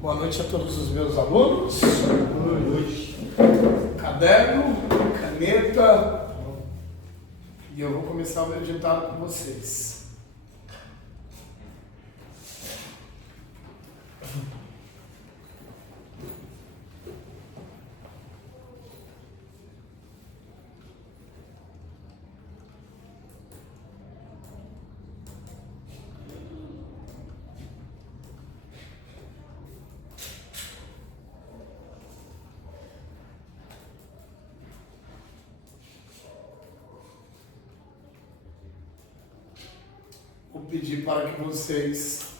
Boa noite a todos os meus alunos. Boa noite. Caderno, caneta. E eu vou começar o meu ditado com vocês. Vou pedir para que vocês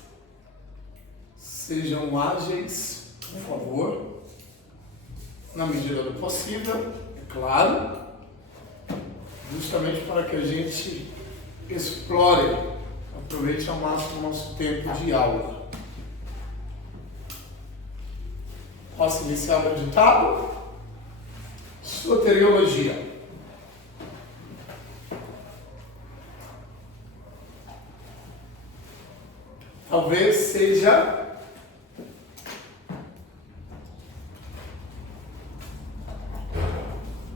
sejam ágeis, por favor, na medida do possível, é claro, justamente para que a gente explore, aproveite ao máximo o nosso tempo de aula. Posso iniciar o meu ditado? Soteriologia. Talvez seja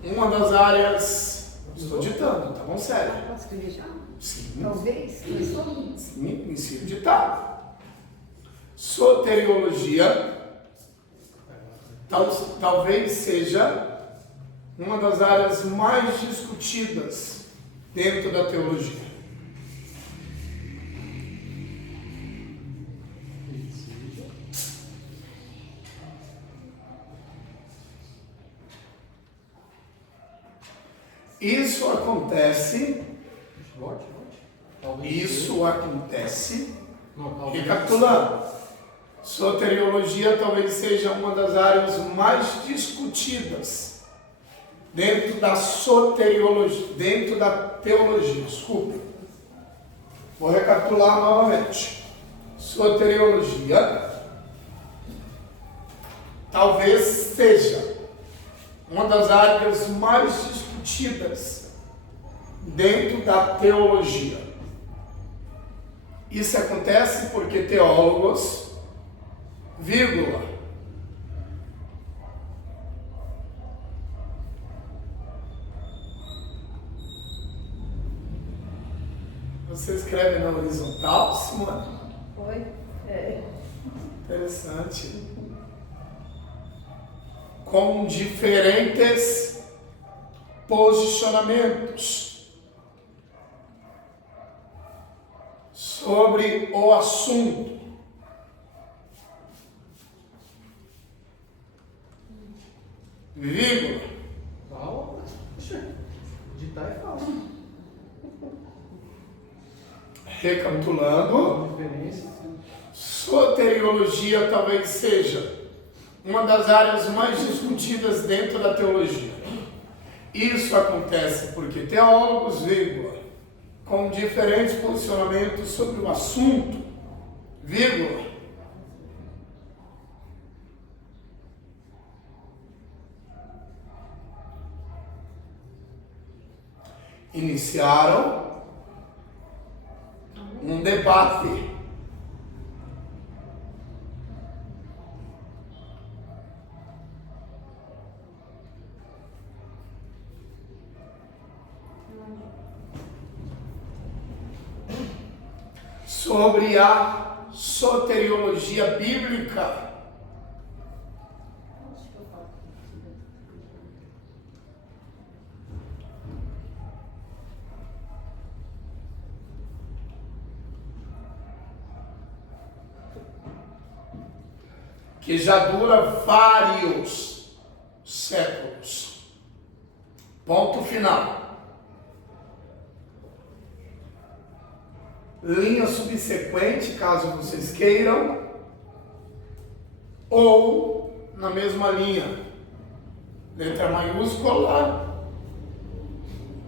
uma das áreas. Estou ditando, tá bom, sério? Posso escrever já? Sim. Talvez. Sim, inicio o ditado. Soteriologia talvez seja uma das áreas mais discutidas dentro da teologia. Isso acontece, recapitulando, soteriologia talvez seja uma das áreas mais discutidas dentro da soteriologia, dentro da teologia, desculpe. Vou recapitular novamente. Soteriologia talvez seja uma das áreas mais discutidas dentro da teologia. Isso acontece porque teólogos, vírgula, você escreve na horizontal, Simone? Foi? É. Interessante. Com diferentes posicionamentos sobre o assunto. Vírgula. Digitar é fácil. Recapitulando, soteriologia talvez seja uma das áreas mais discutidas dentro da teologia. Isso acontece porque teólogos, vírgula, com diferentes posicionamentos sobre o assunto, vírgula, iniciaram um debate sobre a soteriologia bíblica. Que já dura vários séculos. Ponto final. Linha subsequente, caso vocês queiram, ou na mesma linha, letra maiúscula.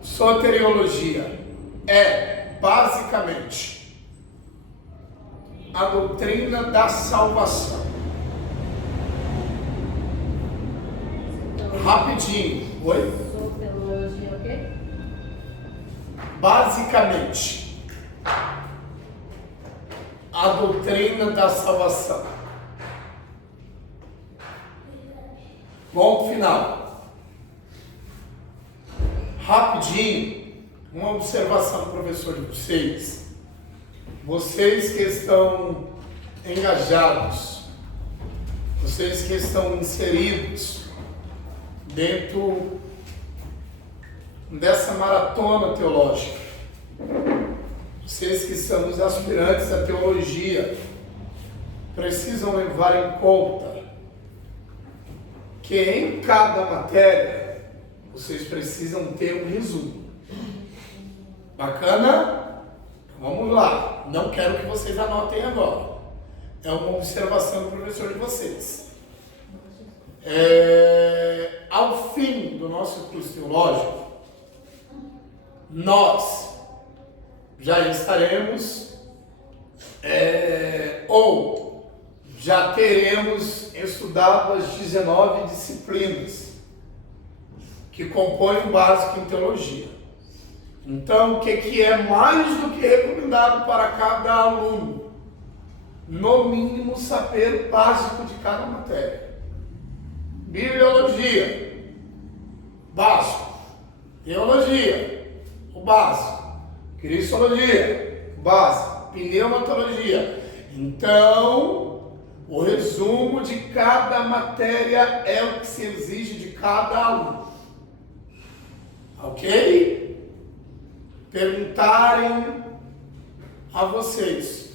Soteriologia é basicamente a doutrina da salvação. Rapidinho, oi? Soteriologia o quê? Basicamente, a doutrina da salvação. Ponto final. Rapidinho, uma observação do professor de vocês. Vocês que estão engajados, vocês que estão inseridos dentro dessa maratona teológica, vocês que são os aspirantes à teologia, precisam levar em conta que em cada matéria vocês precisam ter um resumo. Bacana? Vamos lá. Não quero que vocês anotem agora. É uma observação do professor de vocês. Ao fim do nosso curso teológico, nós já estaremos ou já teremos estudado as 19 disciplinas que compõem o básico em teologia. Então, o que é mais do que recomendado para cada aluno? No mínimo, saber o básico de cada matéria. Bibliologia, básico. Teologia, o básico. Cristologia, o básico. Pneumatologia. Então, o resumo de cada matéria é o que se exige de cada aluno. Ok? Perguntarem a vocês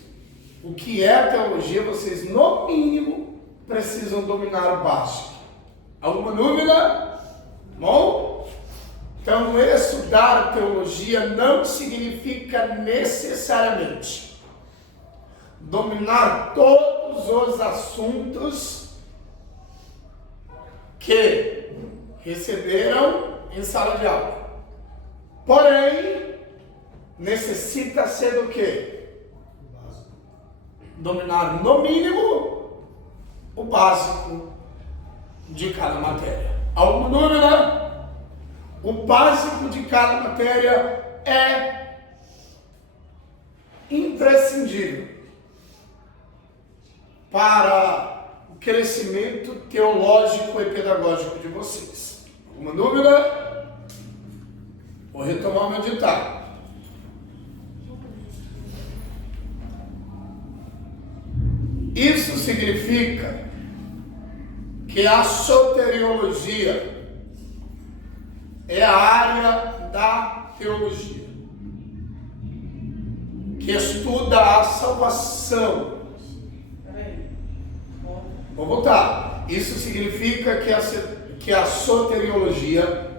o que é teologia, vocês no mínimo precisam dominar o básico. Alguma dúvida? Bom? Então, estudar teologia não significa necessariamente dominar todos os assuntos que receberam em sala de aula. Porém, necessita ser o quê? Dominar no mínimo o básico de cada matéria. Alguma dúvida? O básico de cada matéria é imprescindível para o crescimento teológico e pedagógico de vocês. Alguma dúvida? Vou retomar o meu ditado. Isso significa que a soteriologia é a área da teologia que estuda a salvação. Vou voltar. Isso significa que a soteriologia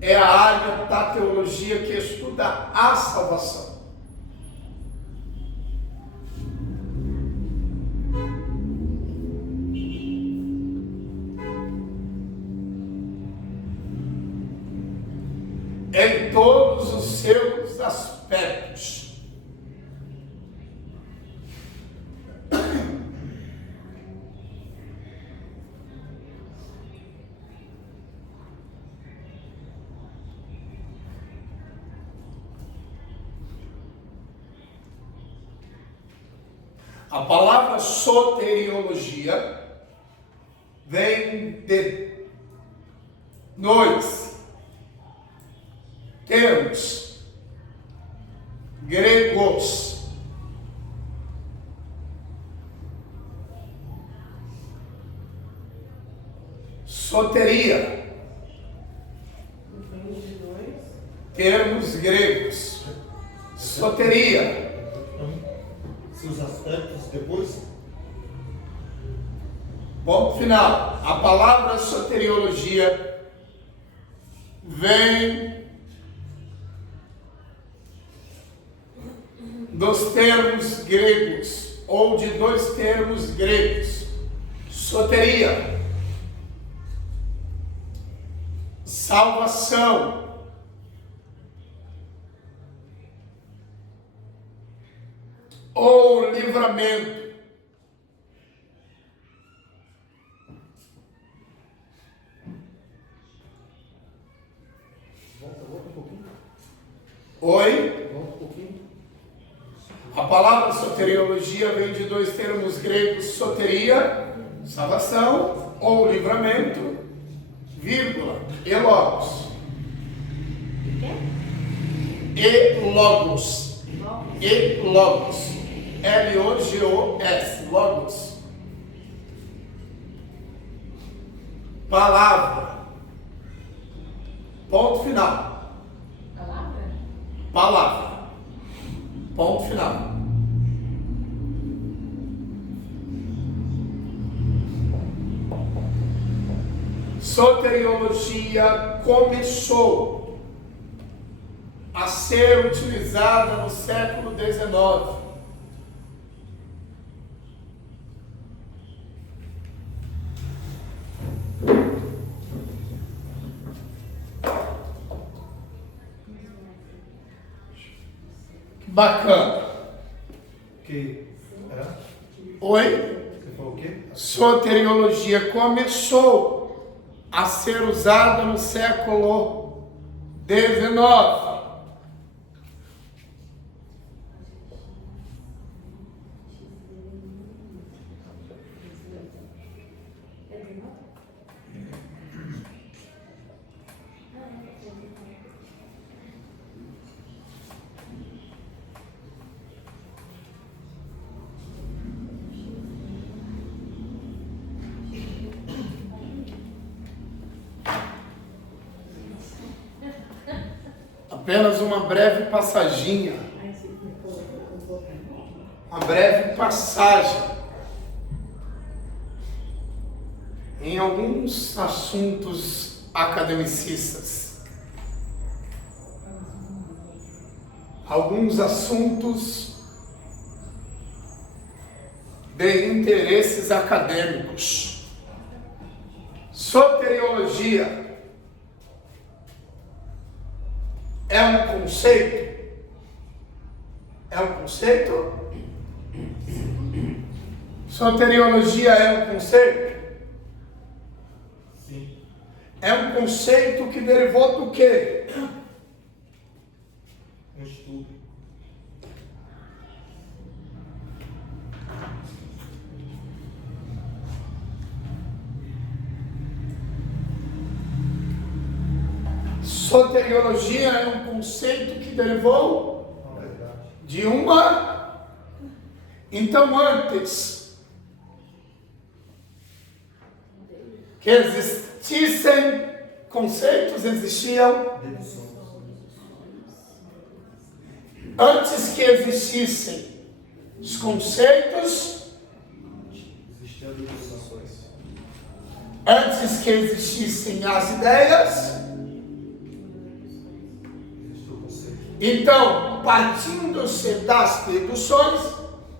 é a área da teologia que estuda a salvação. Em todos os seus aspectos. A palavra soteriologia vem de dois termos gregos. Soteria. Termos gregos. Soteria. Seus aspectos depois? Ponto final. A palavra soteriologia vem dos termos gregos, ou de dois termos gregos. Soteria, salvação. Ou livramento. Volta um pouquinho. Oi? Volta um pouquinho. A palavra soteriologia vem de dois termos gregos, soteria, salvação, ou livramento, vírgula, e logos. O quê? E logos. Logos. E logos. L-O-G-O-S. Logos. Palavra. Ponto final. Palavra? Palavra. Ponto final. Soteriologia começou a ser utilizada no século XIX. Que bacana. Que era? Oi? Você falou o quê? Soteriologia começou a ser usada no século XIX. Apenas uma breve passaginha, uma breve passagem em alguns assuntos academicistas, alguns assuntos de interesses acadêmicos. Soteriologia é um conceito? É um conceito? Soteriologia é um conceito? Sim. É um conceito que derivou do quê? Um estudo. Soteriologia é um conceito que derivou Uma verdade. de uma. Então, antes que existissem conceitos, existiam. Deduções. Antes que existissem os conceitos, Existiam deduções. antes que existissem as ideias, Existiu o conceito. então, partindo-se das deduções,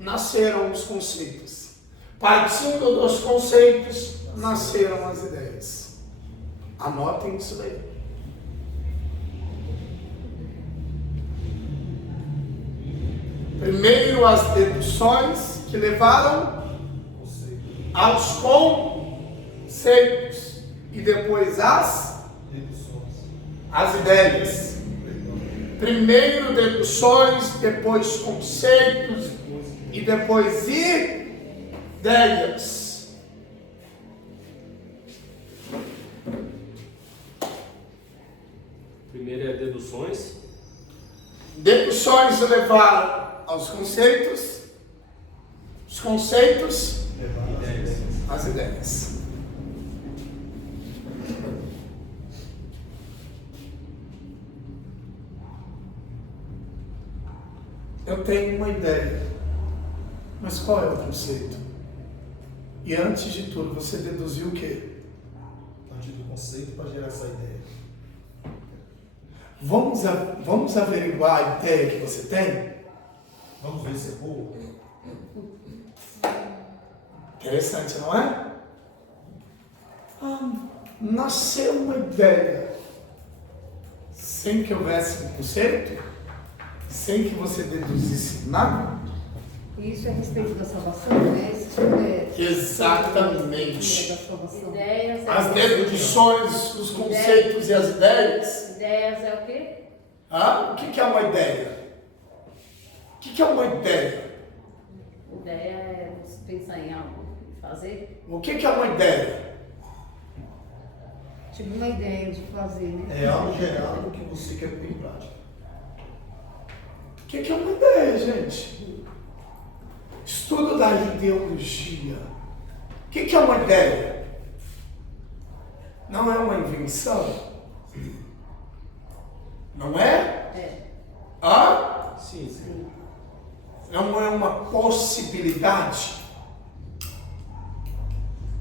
nasceram os conceitos. Partindo dos conceitos, nasceram as ideias. Anotem isso daí. Primeiro as deduções que levaram Conceito. aos conceitos e depois as Deduções. ideias. Perdão. Primeiro deduções, depois conceitos e depois ideias. Primeiro é deduções. Deduções levaram aos conceitos, os conceitos, Ideias. às ideias. Eu tenho uma ideia, mas qual é o conceito? E antes de tudo, você deduziu o quê? Partir do conceito para gerar essa ideia. Vamos averiguar a ideia que você tem? Vamos ver se é boa. Interessante, não é? Nasceu uma ideia sem que houvesse um conceito, sem que você deduzisse nada. Isso é a respeito da salvação, né? Isso é Exatamente. da salvação. Ideias é As o quê? deduções, os conceitos e as ideias. Ideias é o quê? O que é uma ideia? O que é uma ideia? Ideia é você pensar em algo e fazer. O que é uma ideia? Tipo uma ideia de fazer, né? É algo gerado que você quer pôr em prática. O que é uma ideia, gente? Estudo da ideologia. O que é uma ideia? Não é uma invenção? Não é? É. Hã? Sim, sim. Não é uma possibilidade?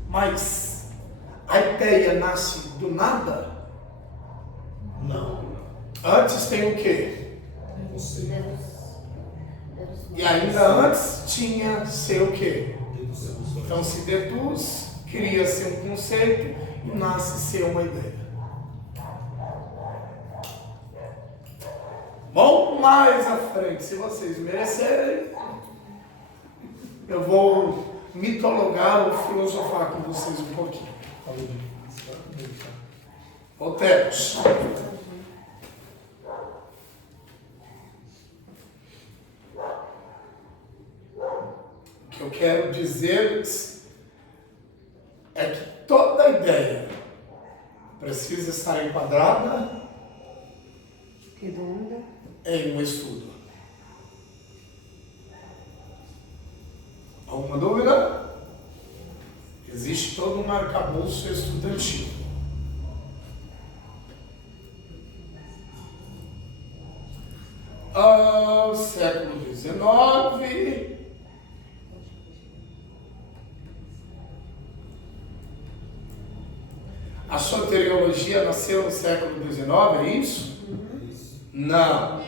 Mas a ideia nasce do nada? Não. Antes tem o quê? Você. E ainda antes tinha ser o quê? Dedução. Então se deduz, cria-se um conceito e nasce ser uma ideia. Bom, mais à frente, se vocês merecerem, eu vou mitologar ou filosofar com vocês um pouquinho. Falou de meditar. Voltemos. O que eu quero dizer é que toda ideia precisa estar enquadrada Redonda. em um estudo. Alguma dúvida? Existe todo um arcabouço estudantil. Século XIX. A soteriologia nasceu no século XIX, é isso? Isso. Não.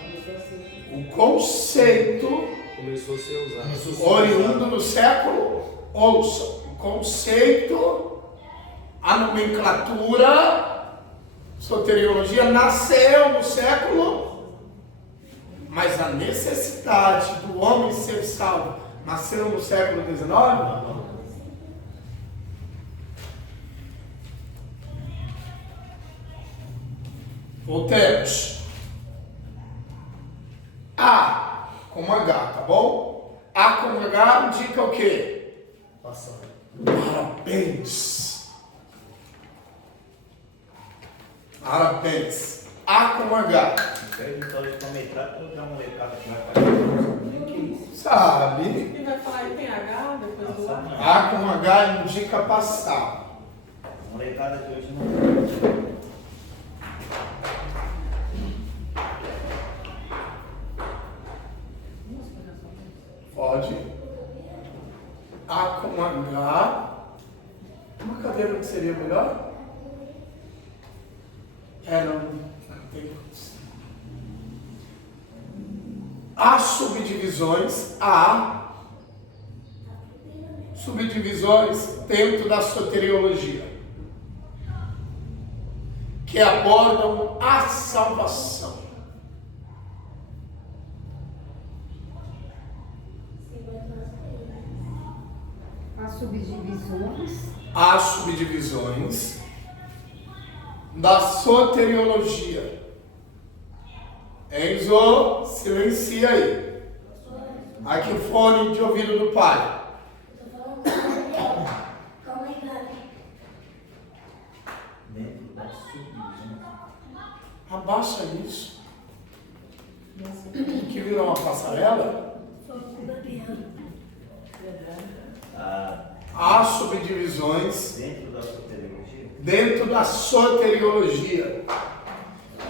O conceito Começou a ser usado. Começou a ser oriundo usado. do século, ouça, o conceito, a nomenclatura, soteriologia nasceu no século, mas a necessidade do homem ser salvo nasceu no século XIX? Não. Voltemos. A com H, tá bom? A com H indica o quê? Passado. Parabéns. Parabéns. A com H. Pede então de comentar que eu tenho uma molecada que vai fazer. Nem que isso. Sabe? Ele vai falar em PH depois do Passado não. A com H indica passado. A molecada de hoje não. Pode. A com H. Uma cadeira que seria melhor? Não tem. Há subdivisões, dentro da soteriologia que abordam a salvação. As subdivisões. Há subdivisões da soteriologia. Enzo, silencia aí. Aqui o fone de ouvido do pai. Dentro da subdivisão. Abaixa isso. Que virou uma passarela. Há subdivisões Dentro da soteriologia. dentro da soteriologia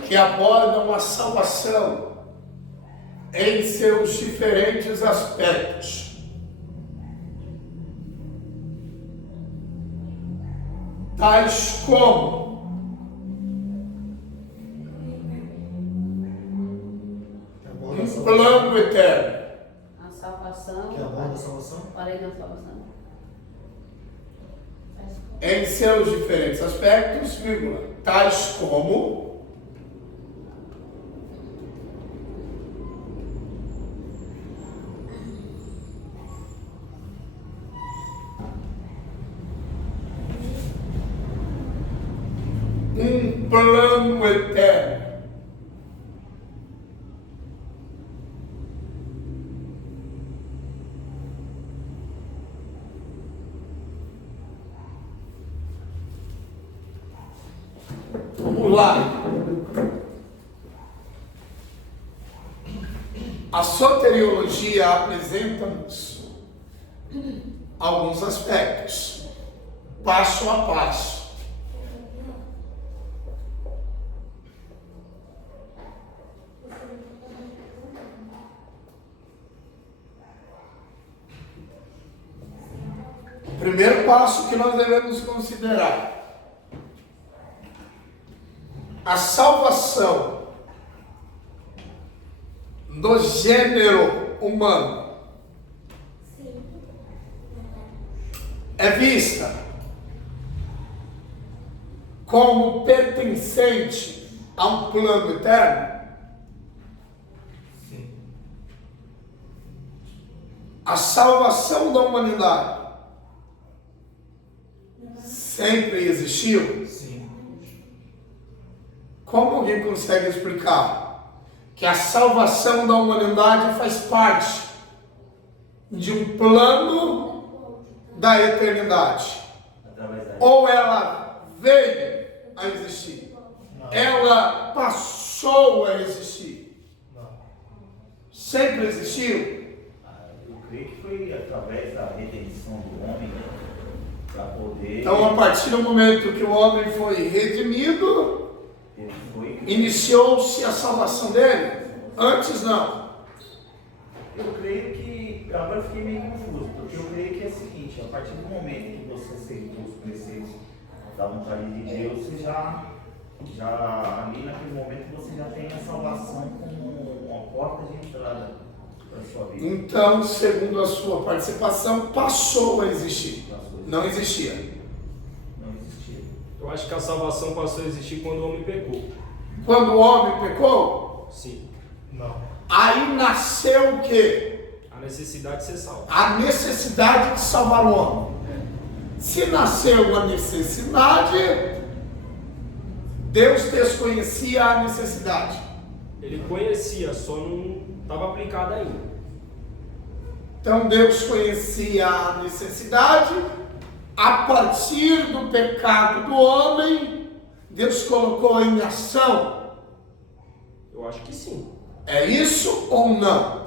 que abordam a salvação em seus diferentes aspectos. Tais como Que aborda a um salvação. plano eterno, A salvação. Que aborda a salvação. Falei da salvação. em seus diferentes aspectos, vírgula, tais como um plano eterno. Vamos lá. A soteriologia apresenta-nos alguns aspectos, passo a passo. O primeiro passo que nós devemos considerar: a salvação do gênero humano é vista como pertencente a um plano eterno. Sim. A salvação da humanidade sempre existiu? Sim. Como alguém consegue explicar que a salvação da humanidade faz parte de um plano da eternidade? Através da Ou ela veio a existir? Não. Ela passou a existir? Não. Sempre existiu? Eu creio que foi através da redenção do homem, né? Para poder. Então, a partir do momento que o homem foi redimido, Ele foi. iniciou-se a salvação dele? Antes não. Eu creio que. Agora eu fiquei meio confuso, porque eu creio que é o seguinte: a partir do momento que você aceitou os preceitos da vontade de Deus, você já ali naquele momento você já tem a salvação como uma porta de entrada para a sua vida. Então, segundo a sua participação, passou a existir. Não existia. Não existia. Eu acho que a salvação passou a existir quando o homem pecou. Quando o homem pecou, Sim. Não. aí nasceu o quê? A necessidade de ser salvo. A necessidade de salvar o homem. Se nasceu a necessidade, Deus desconhecia a necessidade. Ele conhecia, só não estava aplicado ainda. Então Deus conhecia a necessidade. A partir do pecado do homem, Deus colocou em ação. Eu acho que sim. É isso ou não?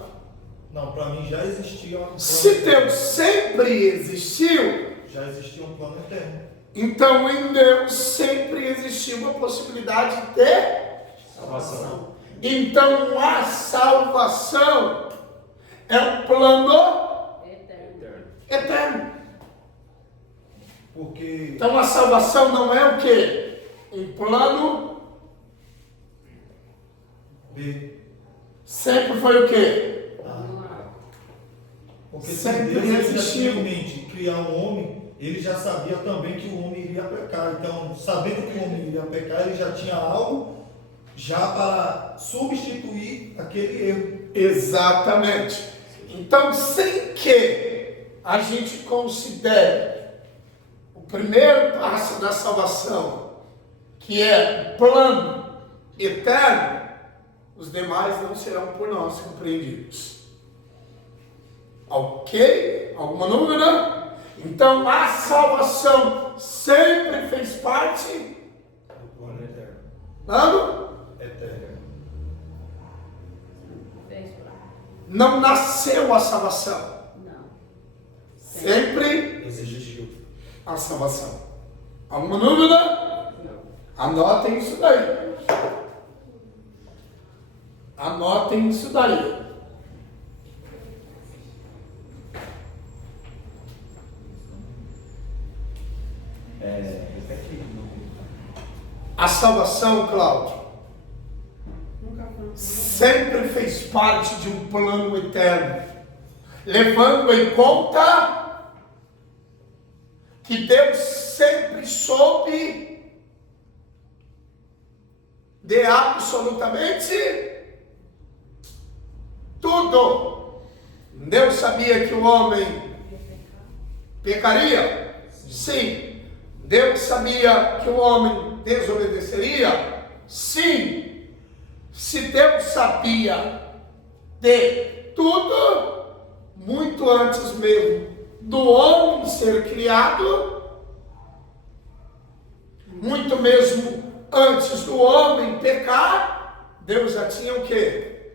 Não, para mim já existia um plano Se eterno. Deus sempre existiu, Já existia um plano eterno. então em Deus sempre existiu a possibilidade de Salvação. Então a salvação é um plano Eterno. eterno. Porque Então a salvação não é o quê? Um plano, B. sempre foi o quê? Porque se Sempre Deus ele já existiu. tinha em mente criar um homem, ele já sabia também que o homem iria pecar. Então, sabendo que o homem iria pecar, ele já tinha algo já para substituir aquele erro. Exatamente. Então, sem que a gente considere o primeiro passo da salvação, que é o plano eterno, os demais não serão por nós compreendidos. Ok? Alguma dúvida? Então, a salvação sempre fez parte Do plano eterno. não? Eterno. Não nasceu a salvação. Não. Sempre Existiu. a salvação. Alguma dúvida? Anotem isso daí. Anotem isso daí. Repete de novo. A salvação, Cláudio, Nunca foi. sempre fez parte de um plano eterno, levando em conta que Deus sempre soube de absolutamente tudo. Deus sabia que o homem pecaria? Sim. Deus sabia que o homem desobedeceria? Sim. Se Deus sabia de tudo, muito antes mesmo do homem ser criado, muito mesmo antes do homem pecar, Deus já tinha o quê?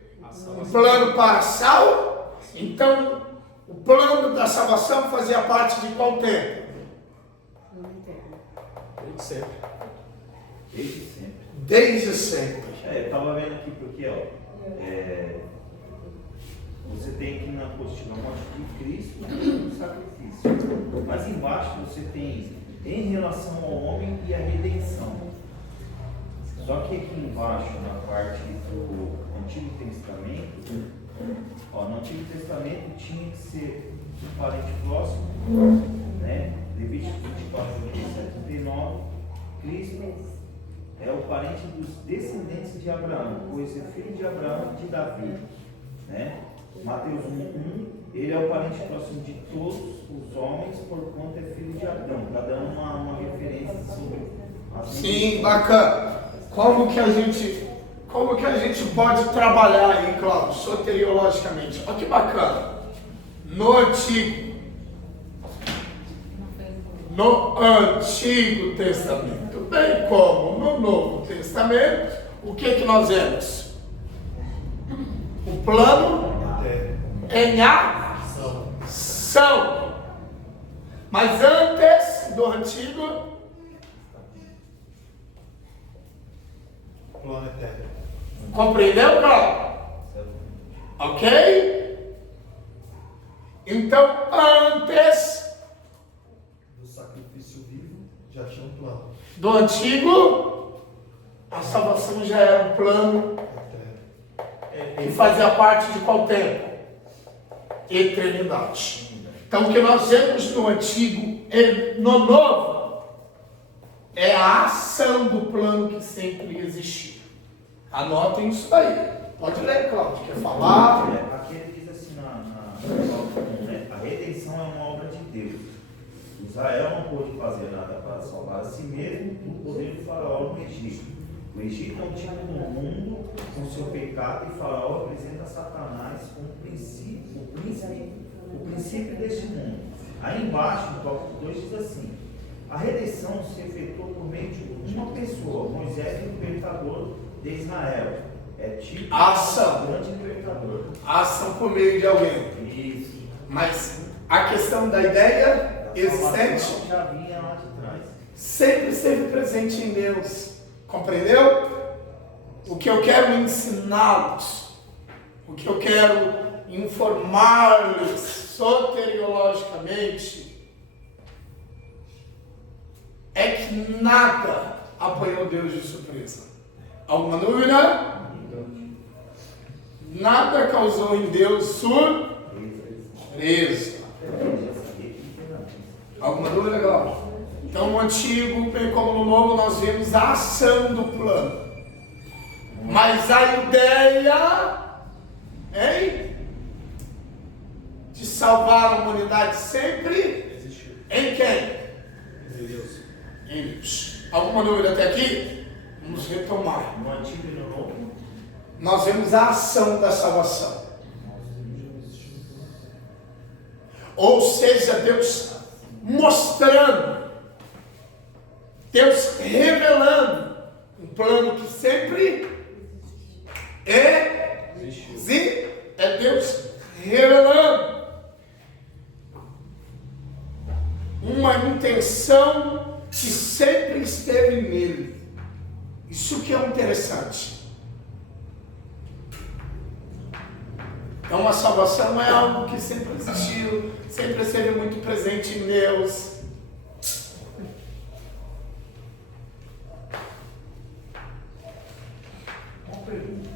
Um plano para a salvação. Então, o plano da salvação fazia parte de qual tempo? Desde sempre. Desde sempre. Desde sempre. Eu estava vendo aqui porque, você tem aqui na apostila a morte de Cristo e o sacrifício. Mas embaixo você tem em relação ao homem e a redenção. Só que aqui embaixo, na parte do Antigo Testamento, no Antigo Testamento tinha que ser um parente próximo, né? Levítico 24, 79, Cristo é o parente dos descendentes de Abraão, pois é filho de Abraão e de Davi, né? Mateus 1:1, ele é o parente próximo de todos os homens, porquanto é filho de Adão. Está dando uma referência sobre as Sim, bacana. Como que a gente pode trabalhar aí, Cláudio, soteriologicamente? Olha que bacana. No Antigo Testamento, bem como no Novo Testamento, o que nós vemos? O plano em ação. Mas antes do Antigo, Plano eterno. compreendeu, Cláudio? Ok? Então, antes Do sacrifício vivo, já tinha um plano do Antigo, a salvação já era um plano eterno. que fazia parte de qual tempo? Eternidade. Então, o que nós vemos no Antigo e no Novo é a ação do plano que sempre existiu. Anotem isso daí. Pode ler, Cláudio. Quer falar? Aqui ele diz assim né? A redenção é uma obra de Deus. Israel não pôde fazer nada para salvar a si mesmo do poder do faraó no Egito. O Egito é um tipo do mundo com seu pecado, e faraó representa Satanás como o princípio deste mundo. Aí embaixo, no tópico 2, diz assim: a redenção se efetuou por meio de uma pessoa, Moisés, o libertador de Israel. É tipo A ação. um grande libertador. A ação por meio de alguém. Isso. Mas a questão da ideia existente Já vinha lá de trás. sempre esteve presente em Deus. Compreendeu? O que eu quero ensiná-los, o que eu quero informar-los soteriologicamente, é que nada apanhou Deus de surpresa. Alguma dúvida? Nada causou em Deus surpresa. Alguma dúvida, Cláudio? Então, no Antigo, bem como no Novo, nós vemos a ação do plano. Mas a ideia, de salvar a humanidade sempre Existiu. em quem? Em Deus. Em Deus. Alguma dúvida até aqui? Vamos retomar. No Antigo e no Novo, Nós vemos a ação da salvação. Ou seja, Deus mostrando, Deus revelando um plano que sempre existe. É Deus revelando uma intenção que sempre esteve nele. Isso que é interessante. Então a salvação é algo que sempre existiu, sempre esteve muito presente em Deus. uma pergunta.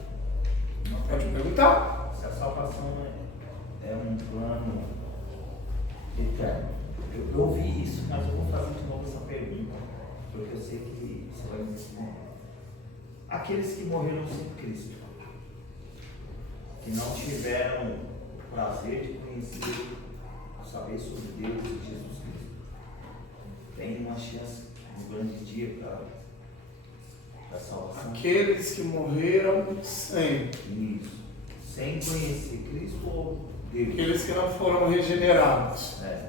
Pode perguntar? Se a salvação é um plano eterno. Eu ouvi isso, mas eu vou fazer de novo essa pergunta, porque eu sei que você vai me responder. Aqueles que morreram sem Cristo, que não tiveram o prazer de conhecer, saber sobre Deus e Jesus Cristo, tem uma chance no grande dia para salvação? Aqueles que morreram sem. Isso. Sem conhecer Cristo ou Deus? Aqueles que não foram regenerados. É.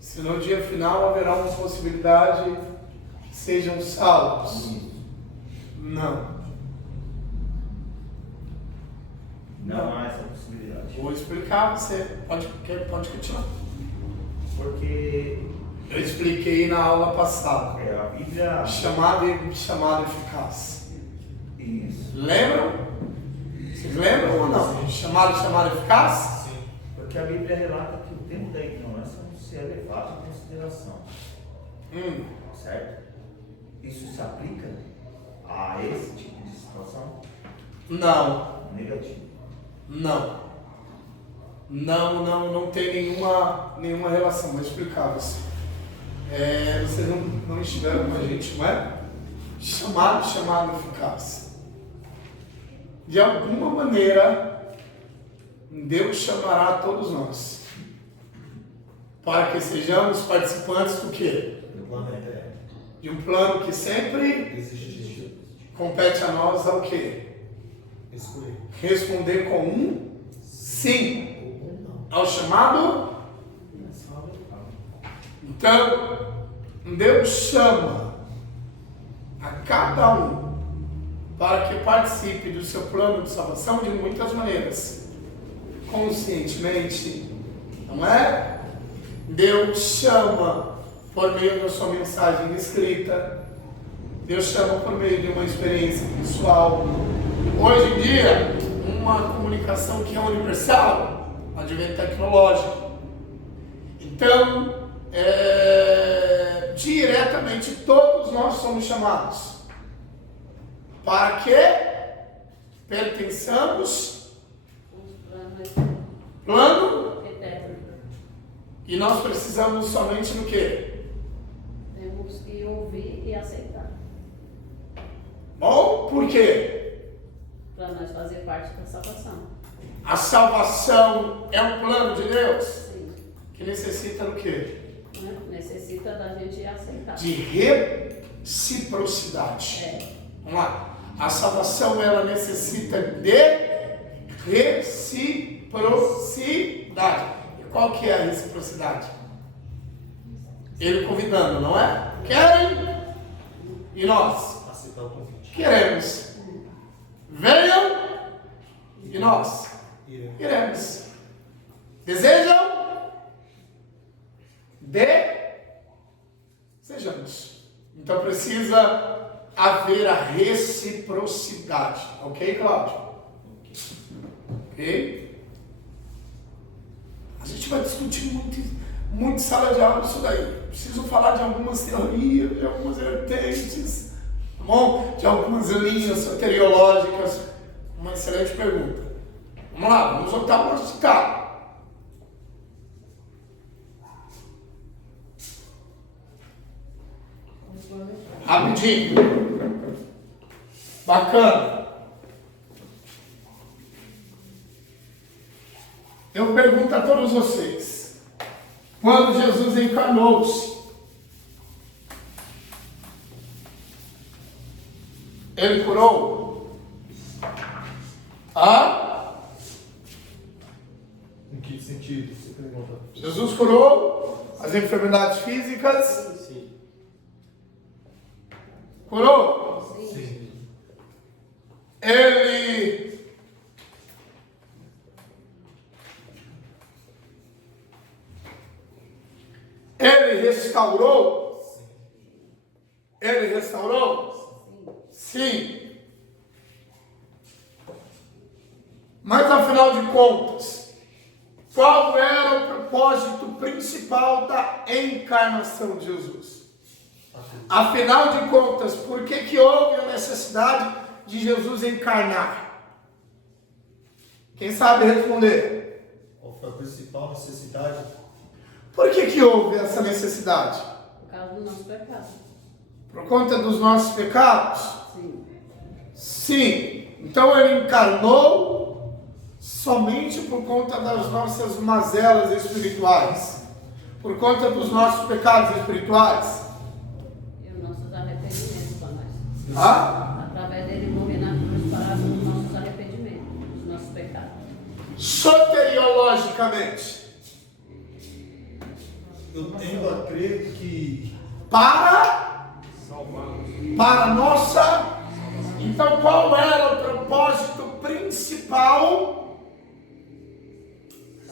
Se no dia final haverá uma possibilidade que sejam salvos. Isso. Não. Não há essa possibilidade. Vou explicar, você pode continuar. Porque Eu expliquei na aula passada. a Bíblia. Chamado eficaz. Isso. Lembram? Vocês lembram ou não? Chamado eficaz? Sim. Porque a Bíblia relata que o tempo da ignorância não se é levado em consideração. Certo? Isso se aplica a esse tipo de situação? Não. Negativo. Não tem nenhuma relação. Vou explicar você. Vocês não estiveram com a gente, não é? Chamado eficaz. De alguma maneira, Deus chamará a todos nós para que sejamos participantes do quê? O plano é De um plano que sempre existe. compete a nós ao quê? Escolher. Responder com um sim Ou não. ao chamado. Então, Deus chama a cada um para que participe do seu plano de salvação de muitas maneiras. Conscientemente, não é? Deus chama por meio da sua mensagem escrita. Deus chama por meio de uma experiência pessoal. Hoje em dia, uma comunicação que é universal, advento tecnológico. Então, diretamente todos nós somos chamados para que pertençamos plano eterno. e nós precisamos somente no quê? Temos que ouvir e aceitar. Bom, por quê? Para nós fazer parte da salvação. A salvação é um plano de Deus Sim. que necessita do quê? Né? Necessita da gente aceitar. De reciprocidade. Vamos lá. A salvação ela necessita de reciprocidade. E qual que é a reciprocidade? Ele convidando, não é? Querem? E nós? Aceitar o convite. Queremos. Venham? E nós? Iremos. Iremos. Desejam? Desejamos. Então precisa haver a reciprocidade. Ok, Cláudio? Ok? A gente vai discutir muito em sala de aula isso daí. Preciso falar de algumas teorias, de algumas vertentes, tá bom? De algumas linhas soteriológicas. Uma excelente pergunta. Vamos lá, vamos voltar para o nosso citado. Rapidinho. Bacana. Eu pergunto a todos vocês. Quando Jesus encarnou-se, Ele curou? Em que sentido você pergunta? Jesus curou as enfermidades físicas? Sim. Curou? Sim. Ele restaurou? Ele restaurou? Sim. Mas afinal de contas, qual era o propósito principal da encarnação de Jesus? Afinal de contas, por que houve a necessidade de Jesus encarnar? Quem sabe responder? Qual foi a principal necessidade? Por que houve essa necessidade? Por causa do nosso pecado. Por conta dos nossos pecados? Sim. Sim. Então Ele encarnou somente por conta das nossas mazelas espirituais. Por conta dos nossos pecados espirituais. E os nossos arrependimentos para nós. Tá? Através dele morrer na cruz para os nossos arrependimentos, os nossos pecados. Soteriologicamente. Eu tendo a crer que Para nossa Então, qual era o propósito principal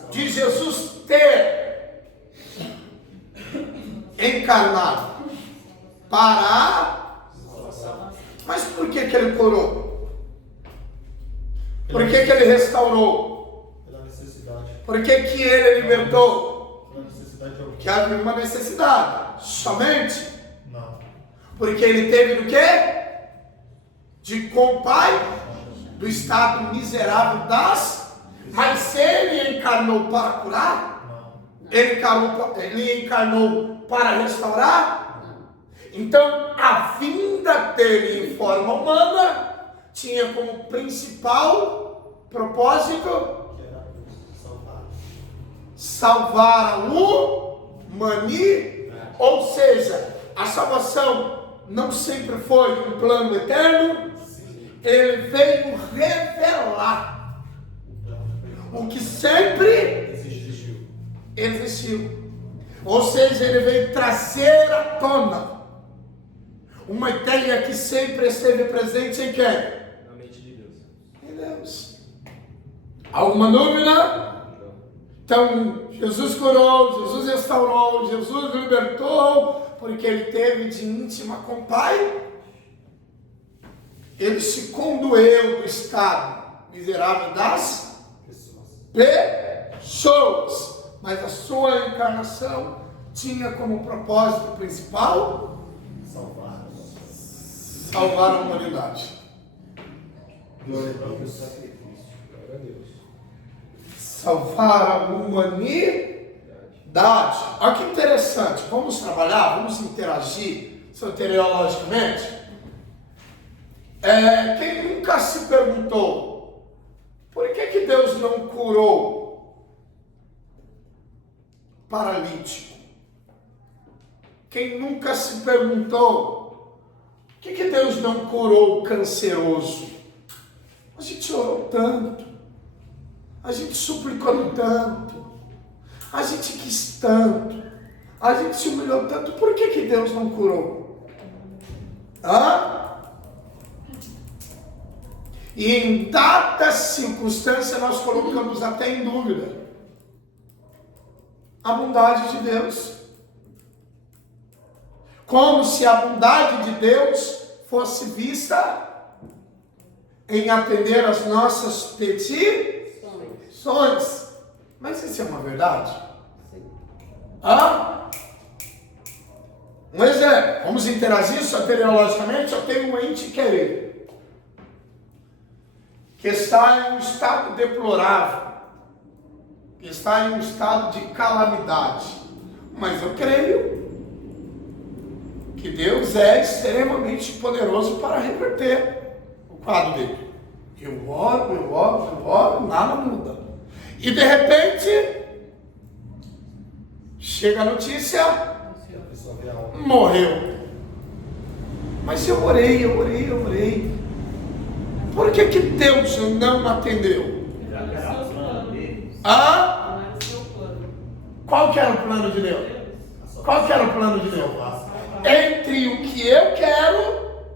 de Jesus ter encarnado? Mas por que ele curou? Por que ele restaurou? Pela necessidade. Por que ele libertou? Pela necessidade de alguém. Que havia uma necessidade. Somente? Não. Porque ele teve do quê? De com o Pai, do estado miserável das... Mas ele encarnou para curar? Não. Ele encarnou para restaurar? Então, a vinda dele em forma humana tinha como principal propósito Que era salvar. salvar a humanidade. Ou seja, a salvação não sempre foi um plano eterno, ele veio revelar o que sempre existiu. Ou seja, ele veio trazer à tona uma ideia que sempre esteve presente em quem? Na mente de Deus. Em Deus. Alguma dúvida? Então, Jesus curou, Jesus restaurou, Jesus libertou, porque ele teve de íntima com o Pai. Ele se condoeu do estado miserável das pessoas. Mas a sua encarnação tinha como propósito principal salvar a humanidade. Glória a Deus. Glória a Deus. Salvar a humanidade. Olha que interessante. Vamos trabalhar, vamos interagir soteriologicamente. Quem nunca se perguntou por que Deus não curou paralítico? Quem nunca se perguntou por que Deus não curou o canceroso? A gente orou tanto, a gente suplicou tanto, a gente quis tanto, a gente se humilhou tanto, por que Deus não curou? E em dada circunstância nós colocamos até em dúvida a bondade de Deus. Como se a bondade de Deus fosse vista em atender às nossas petições. Mas isso é uma verdade? Um exemplo, vamos interagir soteriologicamente. Eu tenho um ente querido que está em um estado deplorável, que está em um estado de calamidade, mas eu creio que Deus é extremamente poderoso para reverter o quadro dele. Eu oro, nada muda. E de repente, chega a notícia, morreu. Mas eu orei. Por que Deus não atendeu? Qual que era o plano de Deus? Qual que era o plano de Deus? Entre o que eu quero,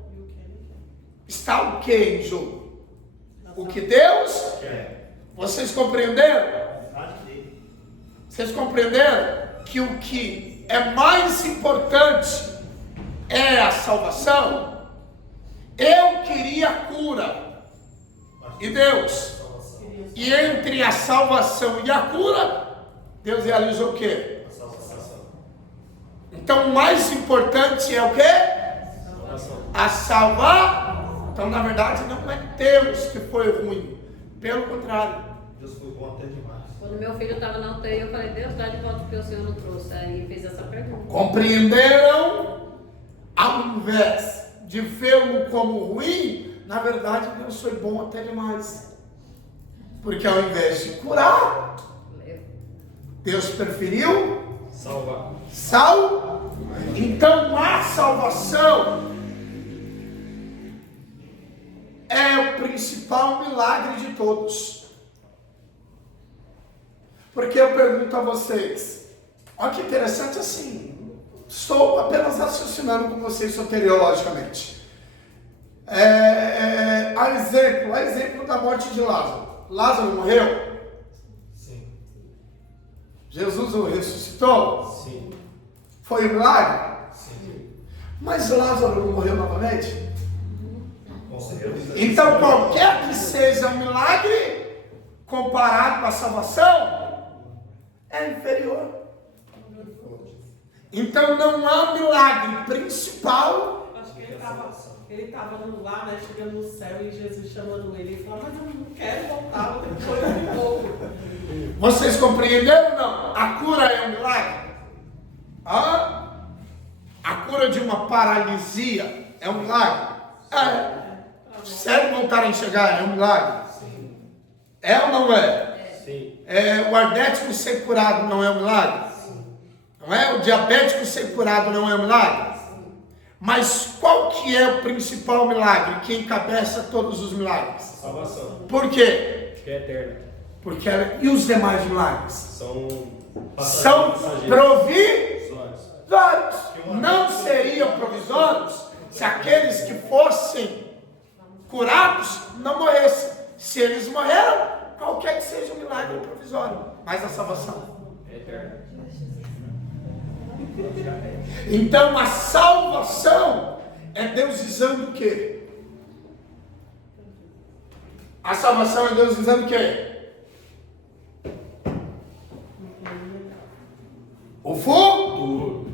está o que em jogo? O que Deus quer. Vocês compreenderam? Vocês compreenderam que o que é mais importante é a salvação? Eu queria a cura. E Deus? E entre a salvação e a cura, Deus realizou o quê? Então o mais importante é o quê? A salvar. Então na verdade não é Deus que foi ruim. Pelo contrário. Deus foi bom até demais. Quando meu filho estava na UTI, eu falei, Deus, dá de volta porque o Senhor não trouxe. Aí fez essa pergunta. Compreenderam? Ao invés de vê-lo como ruim, na verdade Deus foi bom até demais. Porque ao invés de curar, Deus preferiu Salvar. Então a salvação é o principal milagre de todos. Porque eu pergunto a vocês, olha que interessante assim, estou apenas raciocinando com vocês soteriologicamente. A exemplo da morte de Lázaro. Lázaro morreu? Sim. Jesus o ressuscitou? Sim. Foi um milagre? Sim. Mas Lázaro não morreu novamente? Com certeza. Então, qualquer que seja um milagre, comparado com a salvação, é inferior. Então, não há um milagre principal. Acho que ele estava lá, né, chegando no céu e Jesus chamando ele e falou, mas eu não quero voltar, vou ter que correr de novo. Vocês compreenderam ou não? A cura é um milagre? Hã? A cura de uma paralisia é um milagre? É. Cego voltar a enxergar é um milagre? Sim. É ou não é? Sim. O ardético ser curado não é um milagre? Não é? O diabético ser curado não é um milagre? Mas qual que é o principal milagre que encabeça todos os milagres? Salvação. Por quê? Que é eterna. Porque e os demais milagres? São São provisórios. provisórios. Não seriam provisórios se aqueles que fossem curados não morressem. Se eles morreram, qualquer que seja um milagre é provisório. Mas a salvação É eterna. Então a salvação é Deus dizendo o quê? A salvação é Deus dizendo o quê? O futuro.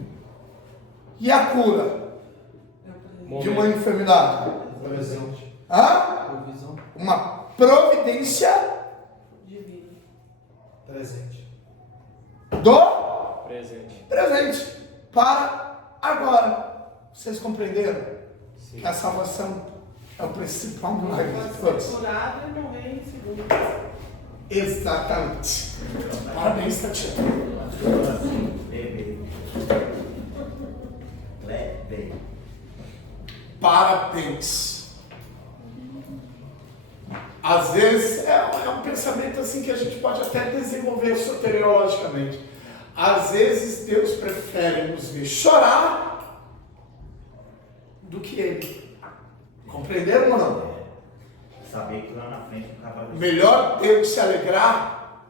E a cura de uma enfermidade? Presente. Hã? Provisão. Uma providência Presente. do Presente. presente para agora. Vocês compreenderam? Sim. Que a salvação é o principal milagre de Pode todos. ser curado e morrer em segundos. Exatamente. Parabéns, Tatiana. Leve. Parabéns. Às vezes é um pensamento assim que a gente pode até desenvolver soteriologicamente. Às vezes Deus prefere nos ver chorar do que Ele. Compreenderam ou não? Saber que lá na frente o cavalo. Melhor Deus se alegrar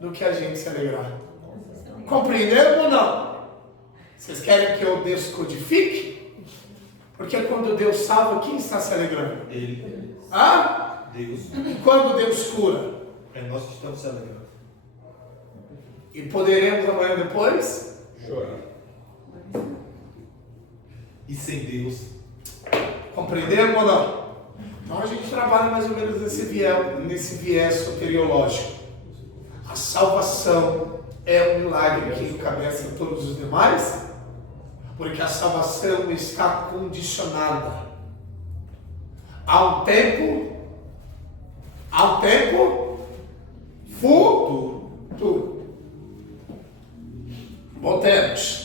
do que a gente se alegrar. Compreenderam ou não? Vocês querem que eu descodifique? Porque quando Deus salva, quem está se alegrando? Ele. Ah? Deus. E quando Deus cura? É nós que estamos se alegrando. E poderemos amanhã depois? Chorar. E sem Deus. Compreenderam ou não? Então a gente trabalha mais ou menos nesse viés soteriológico. A salvação é um milagre que encabeça todos os demais, porque a salvação está condicionada a um tempo futuro. Voltemos.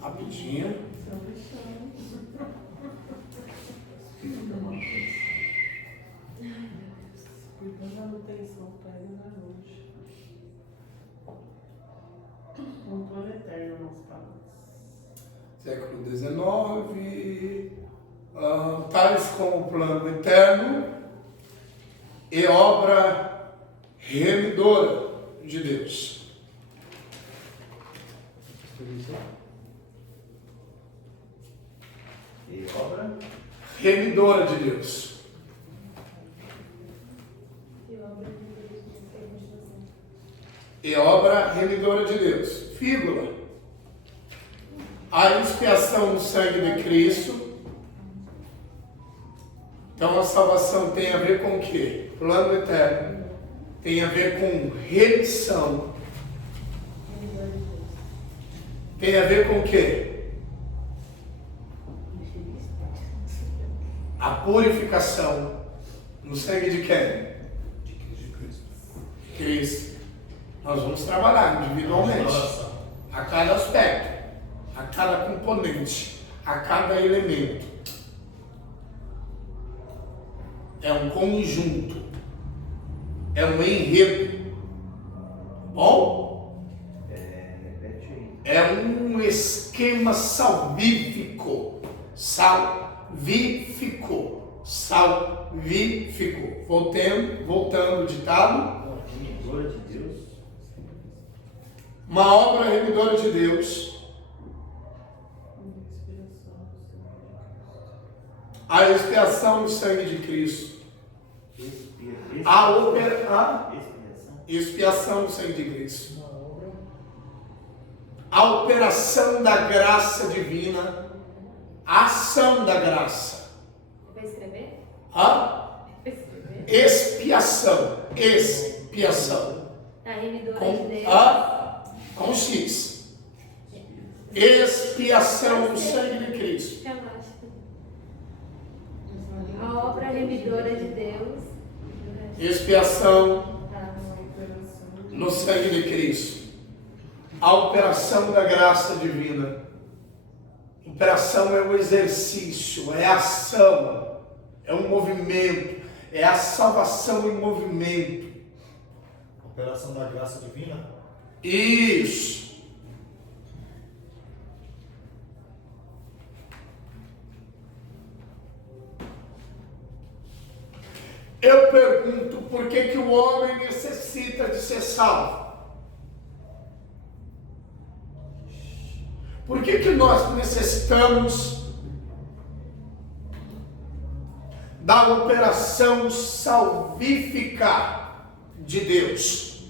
Rapidinho. Cuidando da manutenção, pega na longe. Um plano eterno, meus pais. Século XIX, tais como o plano eterno e obra remidora de Deus. E obra? Remidora de Deus. E obra remidora de Deus. Vírgula. A expiação no sangue de Cristo. Então a salvação tem a ver com o quê? Plano eterno. Tem a ver com remissão. Tem a ver com o quê? A purificação no sangue de quem? De Cristo. Porque nós vamos trabalhar individualmente, Restauração. a cada aspecto, a cada componente, a cada elemento. É um conjunto, é um enredo. Bom? Repete aí. É um esquema salvífico. Salvífico. Salvífico. Voltando o ditado. Remidora de Deus. Uma obra remidora de Deus. A expiação do sangue de Cristo. A expiação do sangue de Cristo. A operação da graça divina. A ação da graça. Vai escrever? A Vai escrever? expiação. Expiação. A remidora Com de Deus. com X. Expiação do sangue de Cristo. Relaxa. A obra remidora de Deus. Expiação Tá. no sangue de Cristo. A operação da graça divina. Operação é um exercício, é ação, é um movimento, é a salvação em movimento. Operação da graça divina. Isso. Eu pergunto por que o homem necessita de ser salvo? Por que nós necessitamos da operação salvífica de Deus?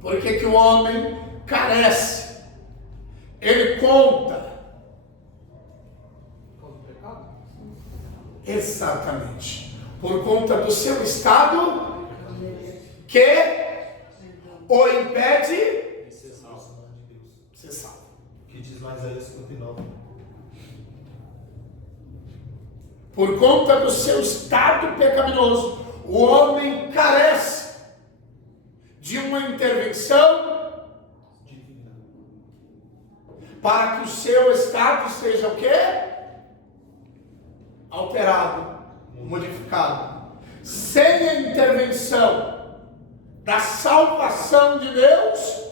Por que o homem carece? Ele conta. Exatamente. Por conta do seu estado que o impede de ser salvo. de ser salvo. Que diz lá em Isaías 59. Por conta do seu estado pecaminoso, o homem carece de uma intervenção Divina. para que o seu estado seja o quê? Alterado, modificado. Sem a intervenção da salvação de Deus,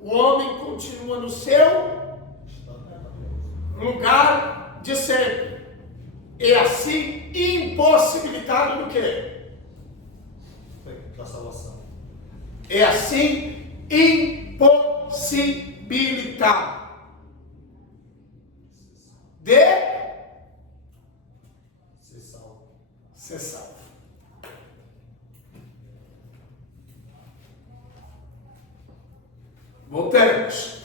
o homem continua no seu lugar de sempre. E assim impossibilitado do quê? Da salvação. É assim impossibilitado de Ser salvo. ser salvo. Voltemos.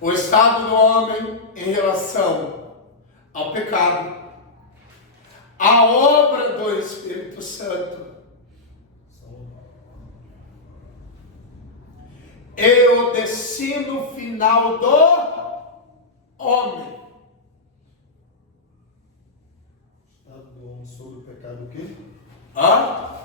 O estado do homem em relação ao pecado, a obra do Espírito Santo e o destino final do homem. Estado do homem sobre o pecado, o quê? Hã?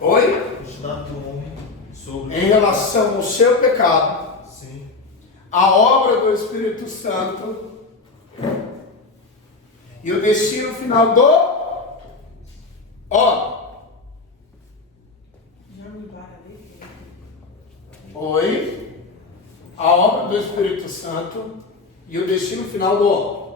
Oi? O estado do homem sobre Em relação ao seu pecado, Sim. a obra do Espírito Santo e o destino final do homem. Já me vai ali. Oi? A obra do Espírito Santo e o destino final do homem.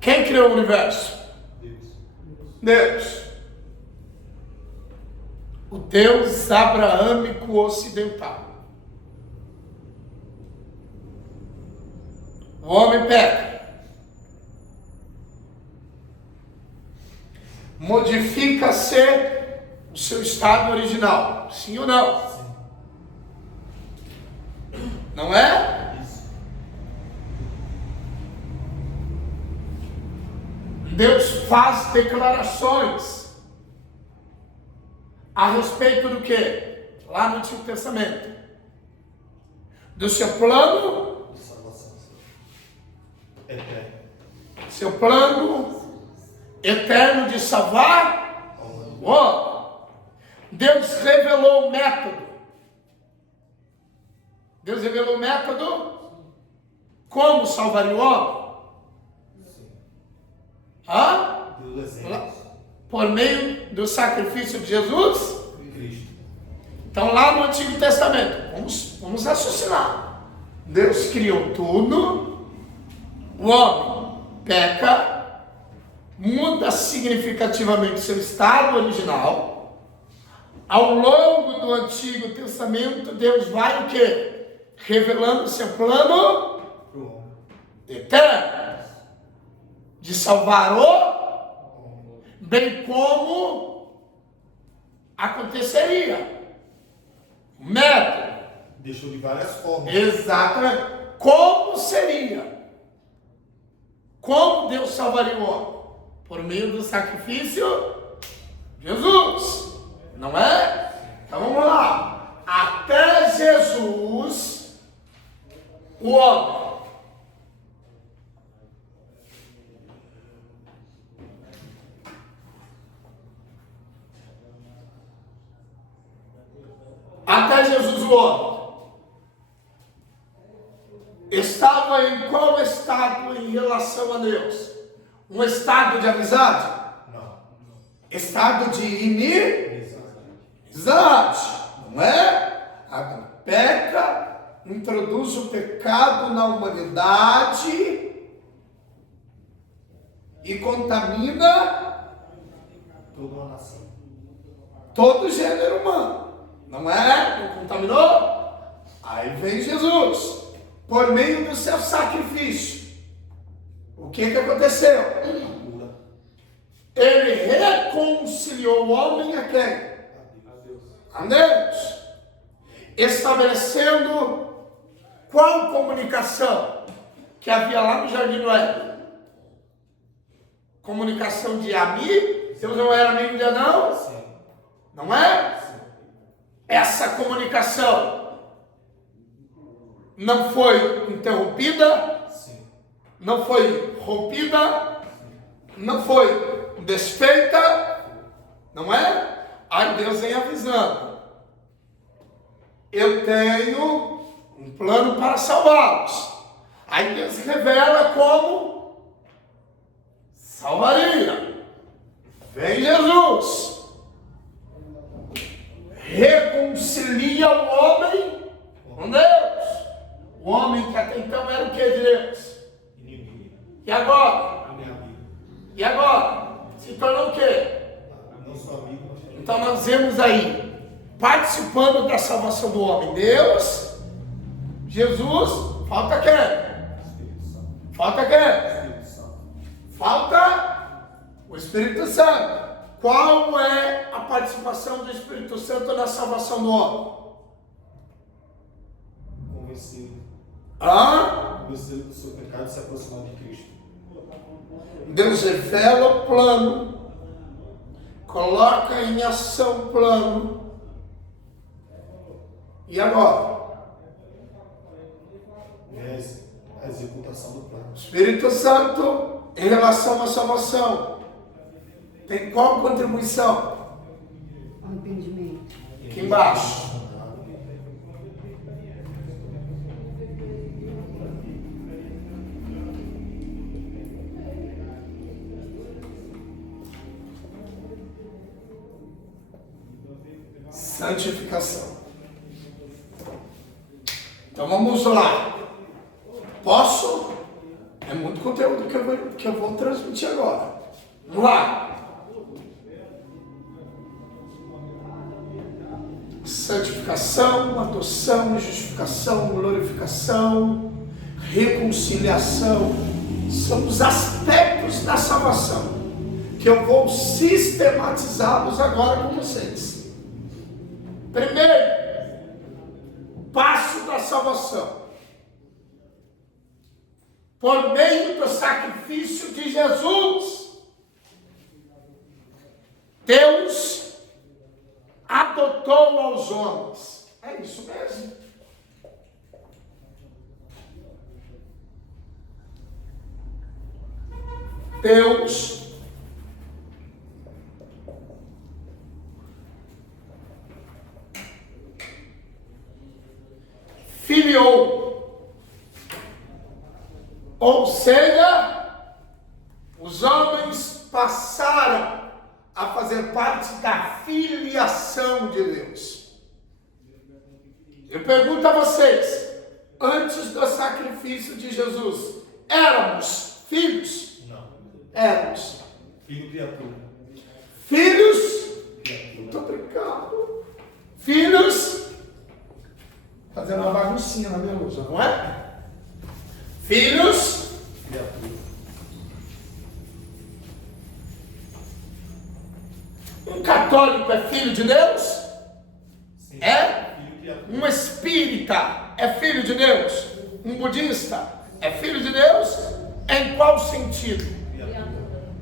Quem criou o universo? Deus. Deus. O Deus abraâmico ocidental. O homem peca. Modifica-se o seu estado original. Sim ou não? Sim. Não é? Isso. Deus faz declarações a respeito do que? Lá no Antigo Testamento. Do seu plano, seu plano eterno de salvar o homem. Deus revelou o método. Deus revelou o método como salvaria o homem. Por meio do sacrifício de Jesus. Então lá no Antigo Testamento, vamos raciocinar. Deus criou tudo, o homem peca, muda significativamente seu estado original. Ao longo do Antigo Testamento, Deus vai o quê? Revelando seu plano eterno de salvar o, bem como aconteceria. Método. Deixou de várias formas. Exatamente. Como seria? Como Deus salvaria o homem? Por meio do sacrifício de Jesus. Não é? Então vamos lá. Até Jesus, o homem. Até Jesus, o homem estava em qual estado em relação a Deus? Um estado de amizade? Não. Estado de inimizade, não é? Adão peca, introduz o pecado na humanidade e contamina Toda uma nação. todo o gênero humano. Não é? Não contaminou? Aí vem Jesus, por meio do seu sacrifício. O que aconteceu? Ele reconciliou o homem a quem? A Deus. Estabelecendo qual comunicação que havia lá no Jardim do Éden? Comunicação de amigo? Deus não era amigo de Adão? Sim. Não é? Essa comunicação não foi interrompida, Sim. não foi rompida, não foi desfeita, não é? Aí Deus vem avisando: eu tenho um plano para salvá-los. Aí Deus revela como salvaria. Vem Jesus, reconcilia o homem com Deus. O homem que até então era o que de Deus? Inimigo. E agora? Amigo. E agora? Se tornou o quê? Não sou amigo, mas também. Então nós vemos aí, participando da salvação do homem, Deus, Jesus, falta quem? Espírito Santo. Falta quem? Espírito Santo. Falta o Espírito Santo. Qual é a participação do Espírito Santo na salvação do homem? Convencê-lo. Hã? Do seu pecado e se aproximar de Cristo. Deus revela o plano, coloca em ação o plano. E agora? É a executação do plano. Espírito Santo, em relação à salvação, tem qual contribuição? Arrependimento. Aqui embaixo. Santificação. Então vamos lá. Posso? É muito conteúdo que eu vou transmitir agora. Vamos lá. Santificação, adoção, justificação, glorificação, reconciliação. São os aspectos da salvação que eu vou sistematizá-los agora com vocês. Primeiro, passo da salvação. Por meio do sacrifício de Jesus. Deus adotou aos homens. É isso mesmo. Deus filiou, ou seja, os homens passaram a fazer parte da filiação de Deus. Eu pergunto a vocês, antes do sacrifício de Jesus, éramos filhos? Não. Éramos. Filho criatura. Filhos? Criatura. Muito obrigado. Filhos? Fazendo uma baguncinha na minha luz, não é? Filhos? Criatura. Um católico é filho de Deus? Sim. É? Filho criatura. Um espírita é filho de Deus? Um budista é filho de Deus? Em qual sentido?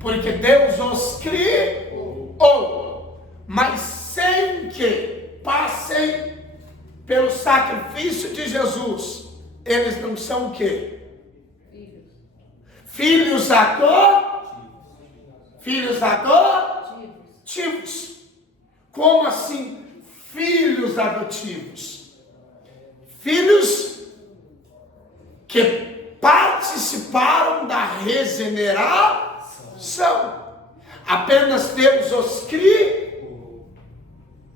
Porque Deus os criou, mas sem que passem pelo sacrifício de Jesus, eles não são o quê? Filhos adotivos. Como assim filhos adotivos? Filhos que participaram da regeneração. Apenas Deus os criou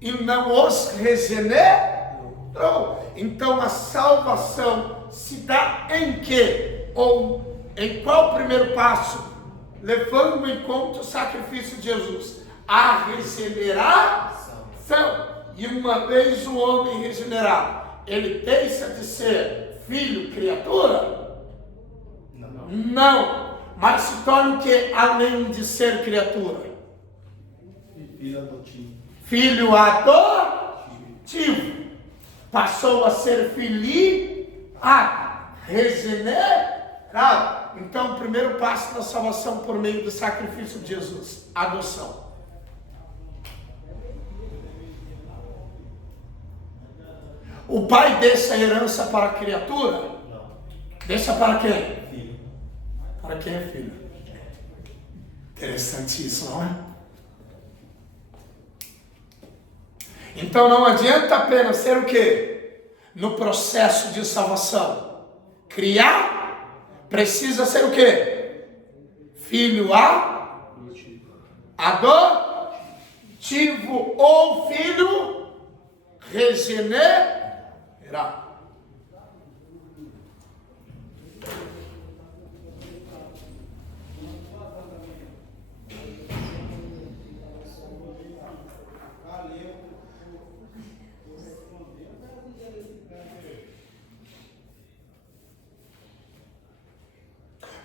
e não os regenerou. Então a salvação se dá em quê? Ou em qual primeiro passo? Levando em conta o sacrifício de Jesus. A regeneração. E uma vez o homem regenerado, ele deixa de ser filho, criatura? Não. Mas se torna o que além de ser criatura? Filho adotivo. Filho adotivo. Passou a ser regenerado. Então, o primeiro passo da salvação por meio do sacrifício de Jesus, adoção. O pai deixa a herança para a criatura? Não. Deixa para quem? Filho. Para quem é filho? Interessante isso, não é? Então não adianta apenas ser o quê? No processo de salvação. Criar, precisa ser o quê? Filho adotivo ou filho regenerado.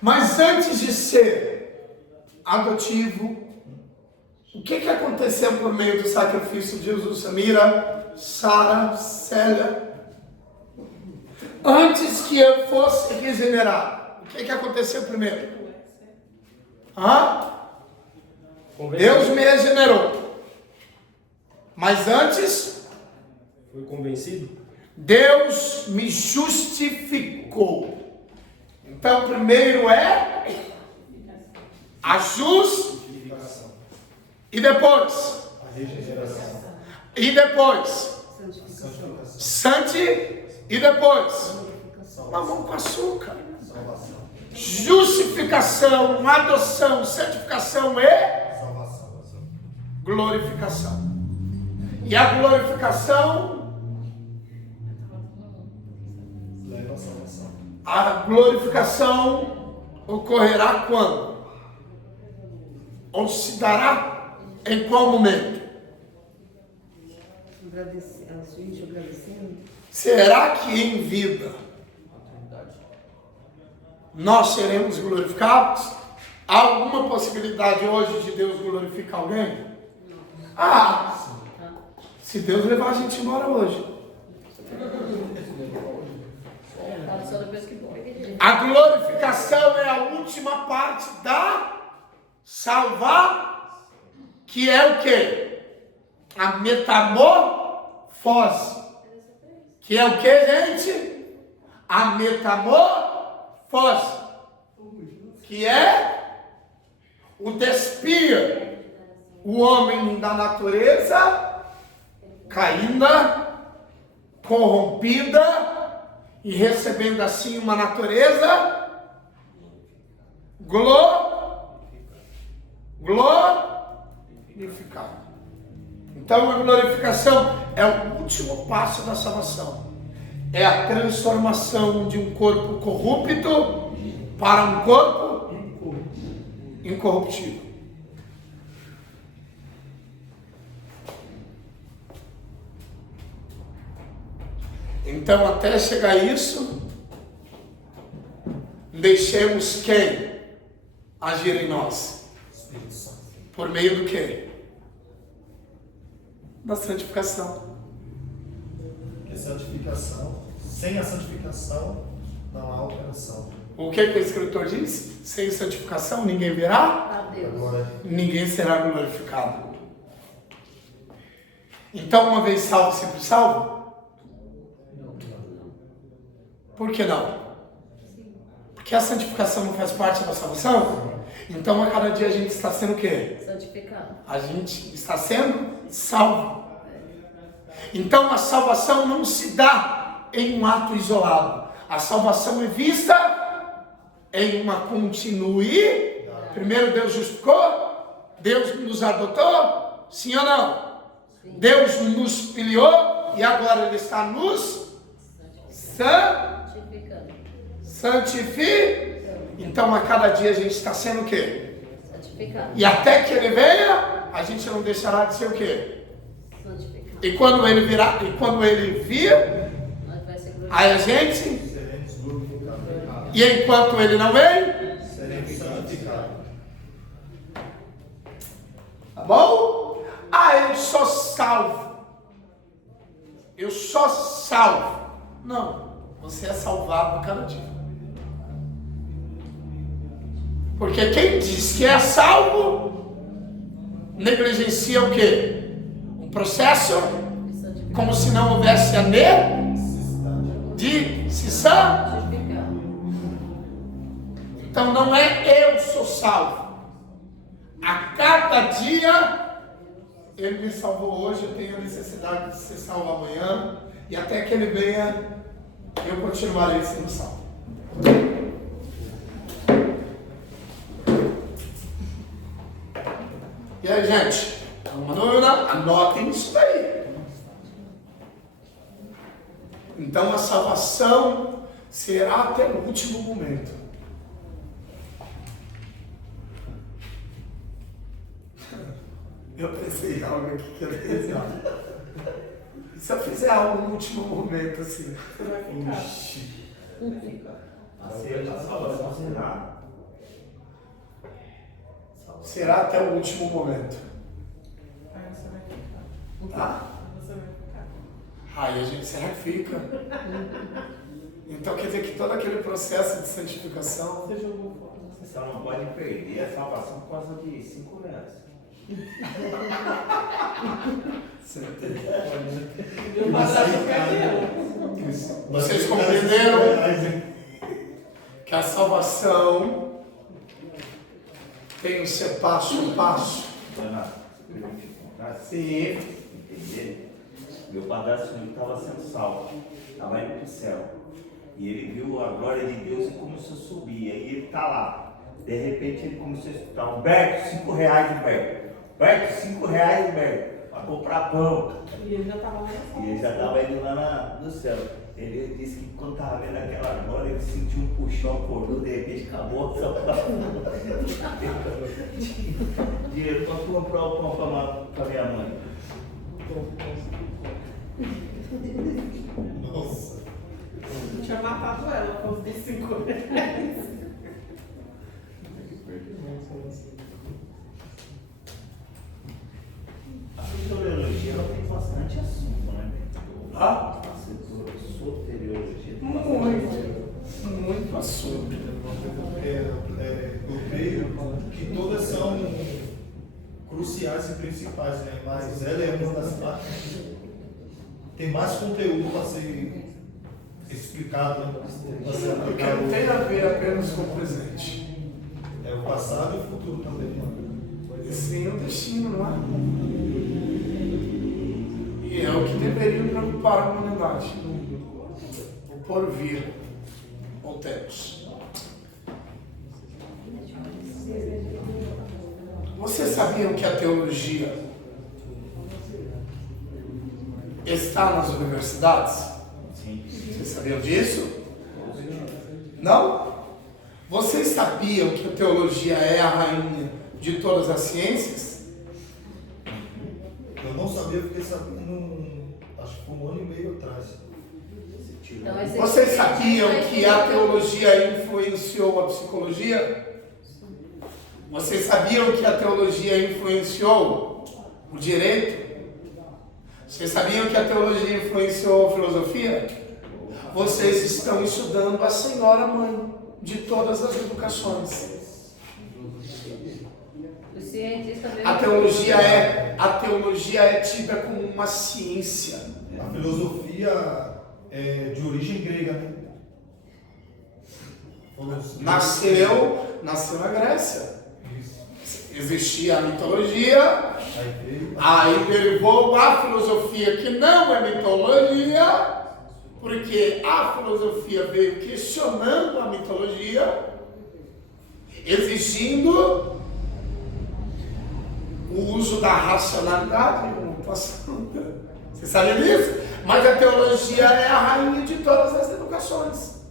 Mas antes de ser adotivo, o que aconteceu por meio do sacrifício de Jesus? Samira, Sara, Célia? Antes que eu fosse regenerado, o que aconteceu primeiro? Deus me regenerou. Mas antes, Foi convencido? Deus me justificou. Então, primeiro é a justificação. E depois? A regeneração. E depois? E depois? Mamão com açúcar. Salvação. Justificação, adoção, santificação e Salvação. glorificação. E a glorificação? Leva a salvação. A glorificação ocorrerá quando? Ou se dará em qual momento? A gente agradecendo. Será que em vida nós seremos glorificados? Há alguma possibilidade hoje de Deus glorificar alguém? Se Deus levar a gente embora hoje. Só depois que morre. A glorificação é a última parte da salvação. que é o quê? A metamorfose. Que é o quê, gente? A metamorfose. Que é o despir o homem da natureza caída, corrompida e recebendo assim uma natureza glorificada. Então a glorificação é o último passo da salvação. É a transformação de um corpo corrupto para um corpo incorruptível. Então, até chegar a isso, deixemos quem agir em nós? Por meio do quê? Da santificação. Porque santificação, sem a santificação, não há operação. O que o escritor diz? Sem santificação ninguém verá, A Deus. Agora, ninguém será glorificado. Então, uma vez salvo, sempre salvo? Por que não? Porque a santificação não faz parte da salvação? Então, a cada dia a gente está sendo o quê? Santificado. A gente está sendo salvo. Então, a salvação não se dá em um ato isolado. A salvação é vista em uma continuidade. Primeiro Deus justificou, Deus nos adotou, sim ou não? Sim. Deus nos filiou e agora Ele está nos santificando. Então, a cada dia a gente está sendo o quê? Santificado. E até que Ele venha, a gente não deixará de ser o quê? Santificado. E quando Ele virá, e quando Ele vir, Nós vai ser glorificado. aí a gente, seremos glorificados. e enquanto Ele não vem, Seremos santificados. tá bom? Eu sou salvo. Eu sou salvo. Não, você é salvado a cada dia. Porque quem diz que é salvo, negligencia o quê? Um processo, como se não houvesse a de se Santificado. Então não é eu sou salvo. A cada dia, Ele me salvou hoje, eu tenho a necessidade de ser salvo amanhã, e até que Ele venha, eu continuarei sendo salvo. E aí, gente, uma dúvida? Anotem isso daí. Então a salvação será até o último momento. Eu pensei em algo aqui que eu pensei, olha. Se eu fizer algo no último momento, assim. Você vai ficar. A salvação será. Será até o último momento. Aí você vai ficar. Tá? Você vai ficar. Aí a gente se fica. Então quer dizer que todo aquele processo de santificação. Você jogou fora. Você só não pode perder a salvação por causa de R$5. Certeza. Eu padrasto perdeu. Vocês compreenderam que a salvação tem o seu passo a passo? Ana, permite contar? Sim. Entender? Meu padrasto estava sendo salvo, estava indo para o céu. E ele viu a glória de Deus e começou a subir. Aí ele está lá. De repente ele começou a escutar: Humberto, R$5, Humberto. Humberto, R$5, Humberto. Para comprar pão. E ele já estava lá na E ele já estava indo lá no céu. Ele disse que quando estava vendo aquela glória, ele sentiu um puxão por de repente acabou a salvação. Dinheiro para comprar o pão para minha mãe. Nossa. Eu tinha matado ela com os R$5. A soteriologia ela tem bastante assunto, né? Ah? A soteriologia tem Muito assunto. Eu creio que todas são cruciais e principais, né? Mas ela é uma das partes. Tem mais conteúdo para ser explicado, né? Pra ser Porque aplicado. não tem a ver apenas com o presente. É o passado e o futuro também, né? E sim o destino, não é? E é o que deveria preocupar a humanidade. O porvir, ou tempos. Vocês sabiam que a teologia está nas universidades? Sim. Vocês sabiam disso? Não? Vocês sabiam que a teologia é a rainha de todas as ciências? Eu não sabia, eu fiquei sabendo, acho que foi 1 ano e meio atrás. Então, esse Vocês sabiam vai que ser- a teologia influenciou a psicologia? Vocês sabiam que a teologia influenciou o direito? Vocês sabiam que a teologia influenciou a filosofia? Vocês estão estudando a Senhora Mãe de todas as educações. Os cientistas mesmo- A teologia é tida como uma ciência. A filosofia é de origem grega, né? Nasceu na Grécia. Isso. Existia a mitologia, Aí veio. aí derivou a filosofia, que não é mitologia, porque a filosofia veio questionando a mitologia, exigindo o uso da racionalidade. Você sabe disso? Mas a teologia é a rainha de todas as educações.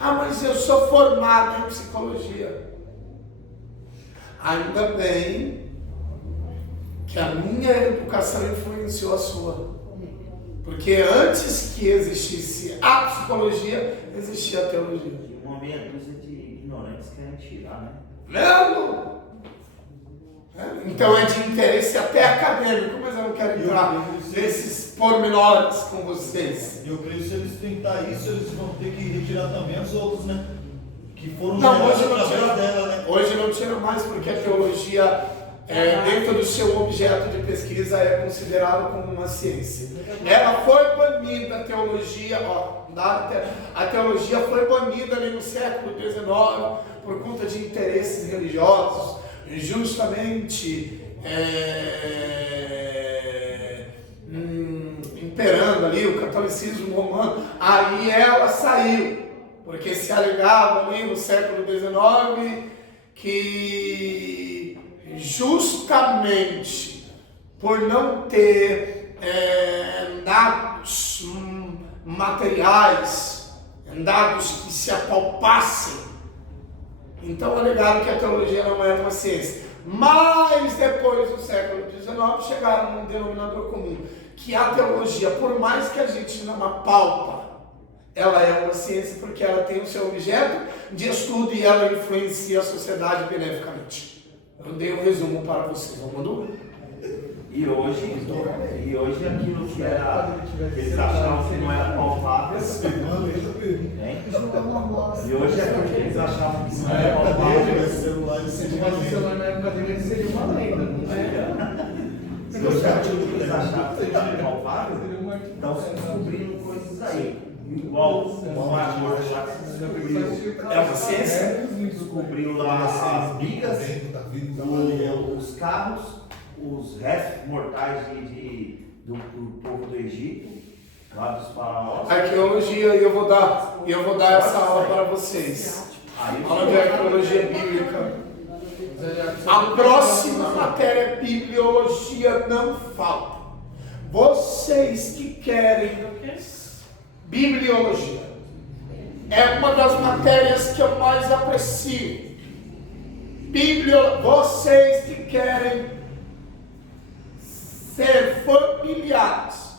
Ah, mas eu sou formado em psicologia. Ainda bem que a minha educação influenciou a sua. Porque antes que existisse a psicologia, existia a teologia. E uma meia dúzia de ignorantes querem tirar, né? Não! Então é de interesse até acadêmico, mas eu não quero entrar nesses pormenores com vocês. E eu creio que se eles tentar isso, eles vão ter que retirar também as outras, né? Que foram Não, geradas hoje não através tira, dela, né? hoje não tira mais, porque a teologia, dentro do seu objeto de pesquisa, é considerada como uma ciência. Ela foi banida, a teologia, a teologia foi banida ali no século XIX por conta de interesses religiosos, justamente imperando ali o catolicismo romano. Aí ela saiu. Porque se alegava ali no século XIX que justamente por não ter dados materiais, dados que se apalpassem, então alegaram que a teologia não era uma ciência. Mas depois do século XIX chegaram num denominador comum, que a teologia, por mais que a gente não apalpa, ela é uma ciência porque ela tem o seu objeto de estudo e ela influencia a sociedade beneficamente. Eu dei um resumo para vocês. Vamos mandar? E hoje aquilo que era, que eles achavam que não era palpável, hein? E hoje aquilo que eles achavam que não era palpável, celular na época dele seria uma lenda, não é? e hoje aquilo que eles achavam que não era palpável, estão se descobrindo coisas aí. Igual o smartwatch lá que se descobriu. É uma ciência? Descobriu lá as bigas, os carros, os restos mortais do povo do Egito, lá dos faraós. Arqueologia, e eu vou dar essa aula para vocês. Aula de arqueologia bíblica. A próxima matéria é bibliologia, não falta. Vocês que querem bibliologia é uma das matérias que eu mais aprecio. Vocês que querem ser familiares,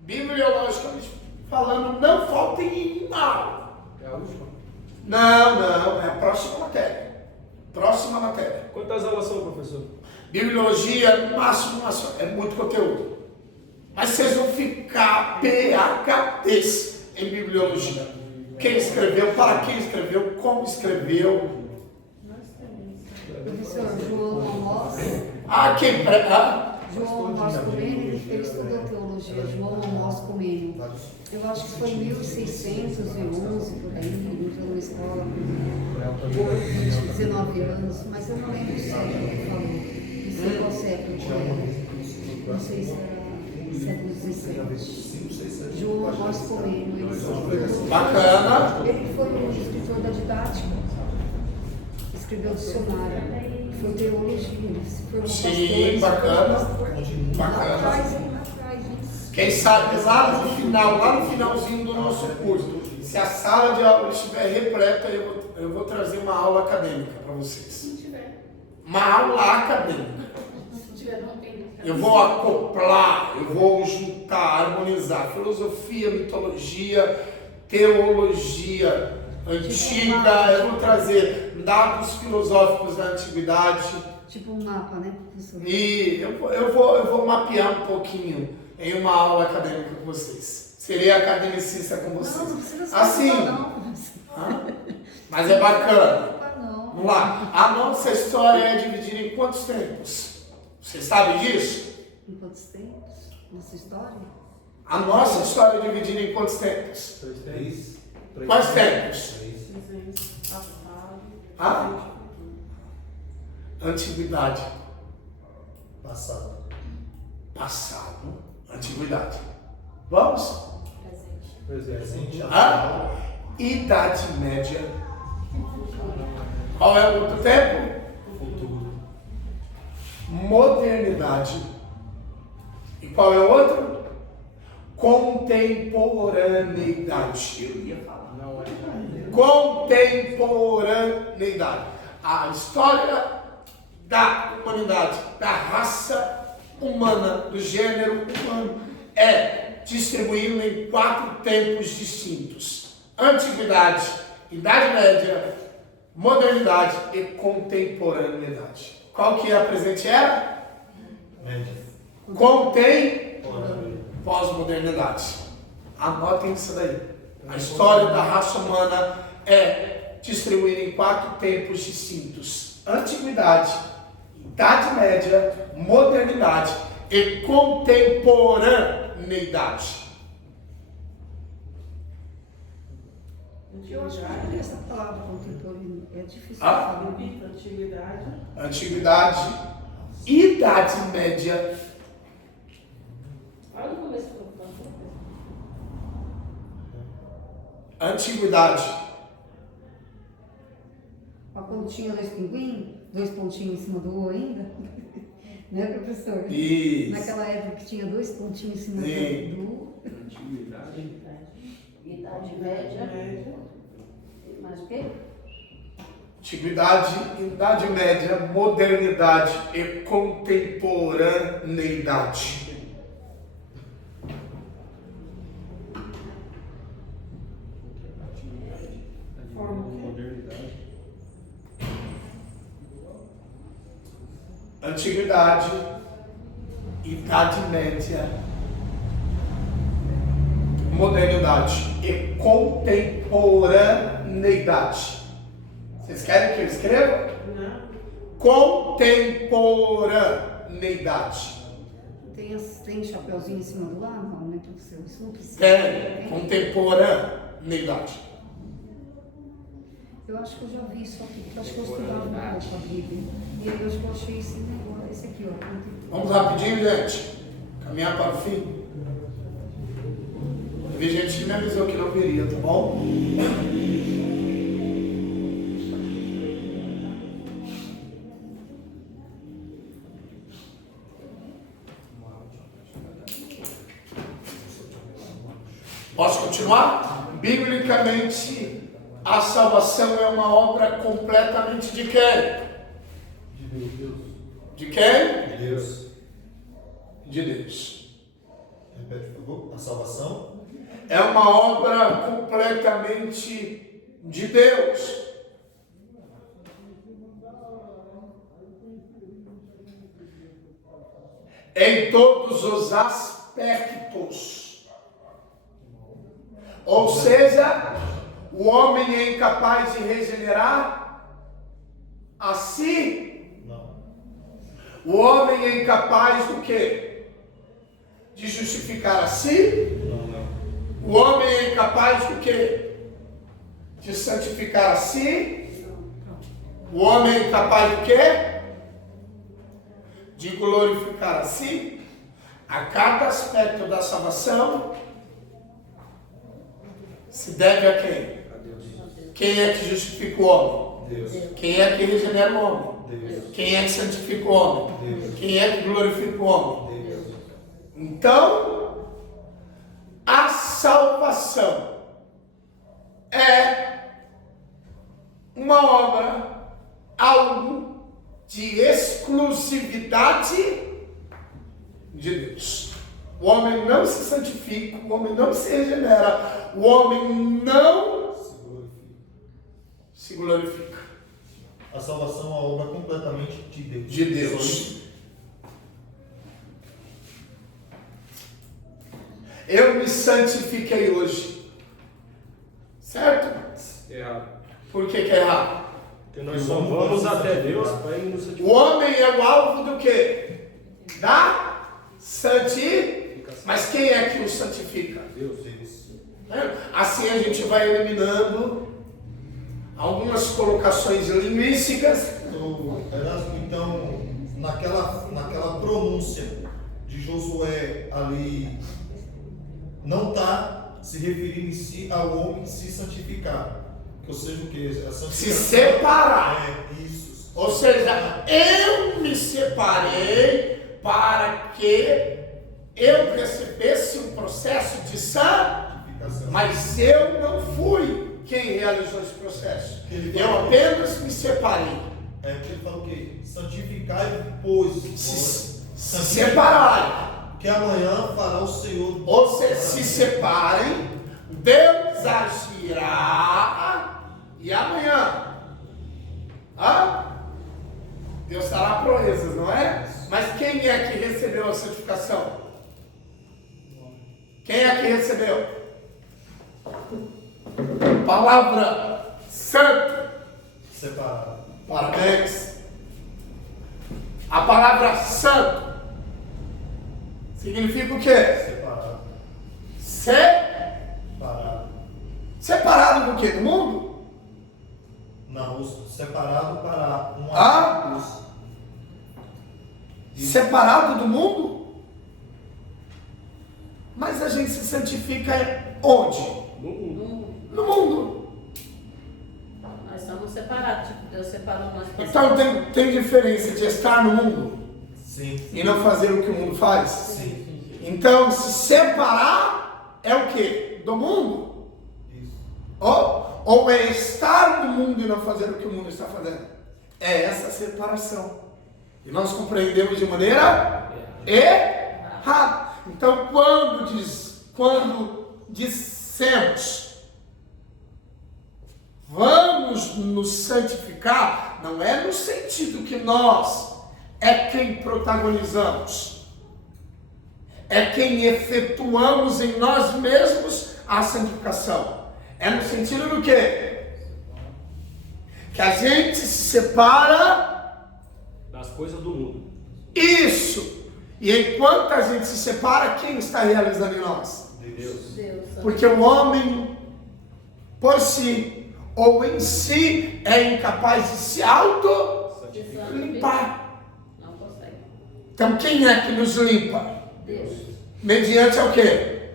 bibliologicamente falando, não faltem em aula. É a última? Não, é a próxima matéria. Próxima matéria. Quantas aulas são, professor? Bibliologia, no máximo, é muito conteúdo. Mas vocês vão ficar PhDs em bibliologia. Quem escreveu, para quem escreveu, como escreveu. Professor João Ramos. Ah, quem prega? João Amós Comênio, ele estudou teologia, João Amós Comênio. Eu acho que foi em 1611, por aí, ele entrou na escola, com 19 anos, mas eu não lembro certo o que falou. Não sei qual século que era. Não sei se era século XVI. João Amós Comênio, ele estudou. Bacana. Ele foi o escritor da didática, escreveu dicionário, foi teologia, ele se formou Sim, pastor, bacana. Lá atrás, isso. Quem sabe lá no finalzinho do nosso curso, se a sala de aula estiver repleta, eu vou trazer uma aula acadêmica para vocês. Uma aula acadêmica. Eu vou acoplar, eu vou juntar, harmonizar filosofia, mitologia, teologia antiga, eu vou trazer dados filosóficos da antiguidade. Tipo um mapa, né, professor? E eu vou mapear um pouquinho em uma aula acadêmica com vocês. Serei academicista com vocês. Não precisa ser Assim, não. mas é bacana. Não. Vamos lá. A nossa história é dividida em quantos tempos? Você sabe disso? Em quantos tempos? Nossa história? A nossa história é dividida em quantos tempos? 3. Quais tempos? Ah? Antiguidade. Passado. Passado. Antiguidade. Vamos? Presente. Idade Média. Qual é o outro tempo? Futuro. Modernidade. E qual é o outro? Contemporaneidade. Eu ia falar. Contemporaneidade. A história da humanidade, da raça humana, do gênero humano, é distribuída em 4 tempos distintos: antiguidade, idade média, modernidade e contemporaneidade. Qual que é a presente era? Média. Pós-modernidade. Anotem isso daí. A história da raça humana é distribuída em 4 tempos distintos: antiguidade, idade média, modernidade e contemporaneidade. Eu acho que essa palavra contemporânea é difícil de Ah? falar. Antiguidade. Antiguidade, idade média, Olha o começo do campo. antiguidade, A pontinha 2 pinguins, 2 pontinhos em cima do O ainda. Né, professor? isso. Naquela época que tinha 2 pontinhos em cima Sim. do O. Idade média. Mais o quê? Antiguidade, idade média, modernidade e contemporaneidade. Antiguidade, idade média, modernidade e contemporaneidade. Vocês querem que eu escreva? Não. Contemporaneidade. Tem chapeuzinho em cima do A? Não, né, professor? Isso não precisa. Tem contemporaneidade. Eu acho que eu já vi isso aqui, porque eu acho que eu estudava um pouco a Bíblia. E aí eu acho que eu achei esse aqui, ó. Vamos rapidinho, gente. Caminhar para o fim. Teve gente que me avisou que não viria, tá bom? Posso continuar? Biblicamente, a salvação é uma obra completamente de quem? De Deus. De quem? De Deus. De Deus. Repete, por favor. A salvação. É uma obra completamente de Deus. Em todos os aspectos. Ou seja, o homem é incapaz de regenerar a si. Não. O homem é incapaz do quê? De justificar a si? Não. O homem é incapaz do quê? De santificar a si? O homem é incapaz do quê? De glorificar a si? A cada aspecto da salvação se deve a quem? Quem é que justifica o homem? Deus. Quem é que regenera o homem? Deus. Quem é que santifica o homem? Deus. Quem é que glorifica o homem? Deus. Então, a salvação é uma obra, algo de exclusividade de Deus. O homem não se santifica, o homem não se regenera, o homem não se glorifica. A salvação é uma obra completamente de Deus. De Só Deus. isso. Eu me santifiquei hoje. Certo? Errado. Por que é errado? Porque nós só vamos até Deus para ir nos O santificar. homem é o alvo do quê? Da santificação. Mas quem é que o santifica? Deus. Assim a gente vai eliminando algumas colocações linguísticas. Erasmo, então, naquela pronúncia de Josué ali, não está se referindo em si ao homem se santificar. Ou seja, o que? A santificação. Se separar. É, isso. Ou seja, eu me separei para que eu recebesse um processo de santificação. Mas eu não fui quem realizou esse processo. Eu apenas me separei. É porque ele fala o quê? Santificar pois. Se separarem. Que amanhã fará o Senhor. Ou seja, se separem, Deus agirá e amanhã. Deus fará proezas, não é? Mas quem é que recebeu a santificação? Quem é que recebeu? Palavra santa. Separado. Parabéns. A palavra santo significa o quê? Separado. Separado. Separado do quê? Do mundo? Não, separado para uma Separado do mundo? Mas a gente se santifica onde? No mundo. No mundo. Nós somos separados, tipo, Deus separou nós para Então tem diferença de estar no mundo Sim. e não fazer o que o mundo faz? Sim. Então se separar é o quê? Do mundo? Isso. Ou é estar no mundo e não fazer o que o mundo está fazendo? É essa separação. E nós compreendemos de maneira errada. Então quando dissemos vamos nos santificar, não é no sentido que nós é quem protagonizamos, é quem efetuamos em nós mesmos a santificação. É no sentido do quê? Que a gente se separa Das coisas do mundo. isso. E enquanto a gente se separa, quem está realizando em nós? Deus. Deus. Porque o homem, por si, ou em si, é incapaz de se auto-limpar. Não consegue. Então quem é que nos limpa? Deus. Mediante ao quê?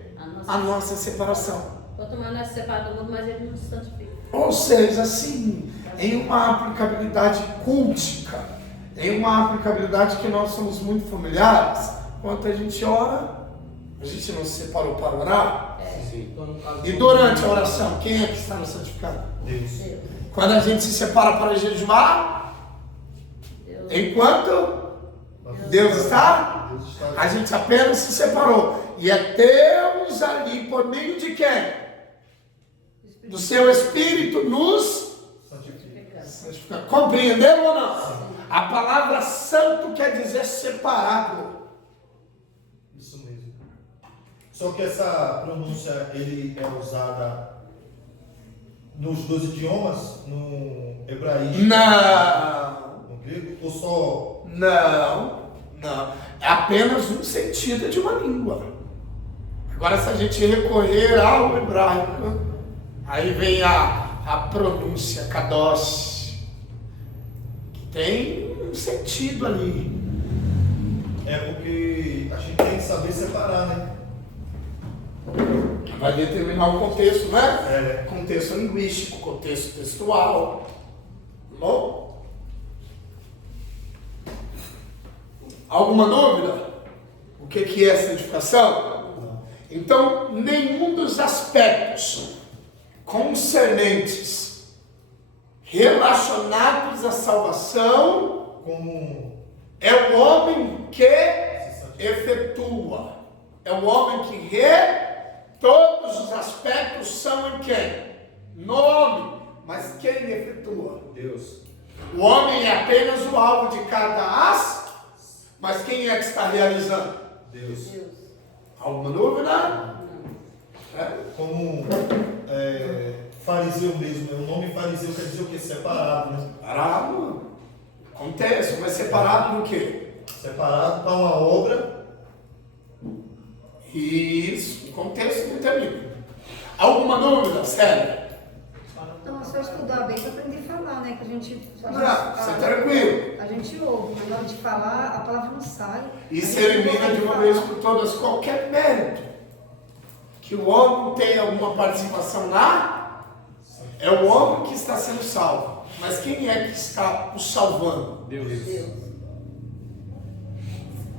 A A nossa separação. Quanto mais nós se separamos do mundo, mais ele nos santifica. Ou seja, assim, em uma aplicabilidade cultica, em uma aplicabilidade que nós somos muito familiares, quando a gente ora, a gente não se separou para orar. Sim. E durante a oração, quem é que está nos santificando? Deus. Deus. Quando a gente se separa para jejuar, Deus. enquanto Deus está, Deus está a gente apenas se separou. E é Deus ali, por meio de quem? Do seu Espírito nos santifica. santificando. Compreenderam ou não? A palavra santo quer dizer separado. Isso mesmo. Só que essa pronúncia ele é usada nos dois idiomas, no hebraísmo, Não, no grego, ou só não. Não, é apenas um sentido de uma língua. Agora, se a gente recorrer ao hebraico, aí vem a pronúncia kadosh, que tem um sentido ali. É porque a gente tem que saber separar, né? Vai determinar o contexto, né? É. Contexto linguístico, contexto textual. Bom? Alguma dúvida? O que é santificação? Então, nenhum dos aspectos concernentes relacionados à salvação Como é o homem que efetua. É o homem que todos os aspectos são em quem? No homem. Mas quem efetua? Deus. O homem é apenas o alvo de cada mas quem é que está realizando? Deus. Alguma dúvida? Como fariseu mesmo, o nome fariseu quer dizer o que? Separado, né? Separado. Contexto, mas separado do quê? Separado para uma obra. Isso, o contexto determina. Alguma dúvida? Sério? Não, é só estudar bem para aprender a falar, né? Que a gente Não, você é tranquilo. A gente ouve, mas na hora de falar, a palavra não sai. E se elimina de uma vez por todas qualquer mérito. Que o homem tem alguma participação é o homem que está sendo salvo. Mas quem é que está o salvando? Deus.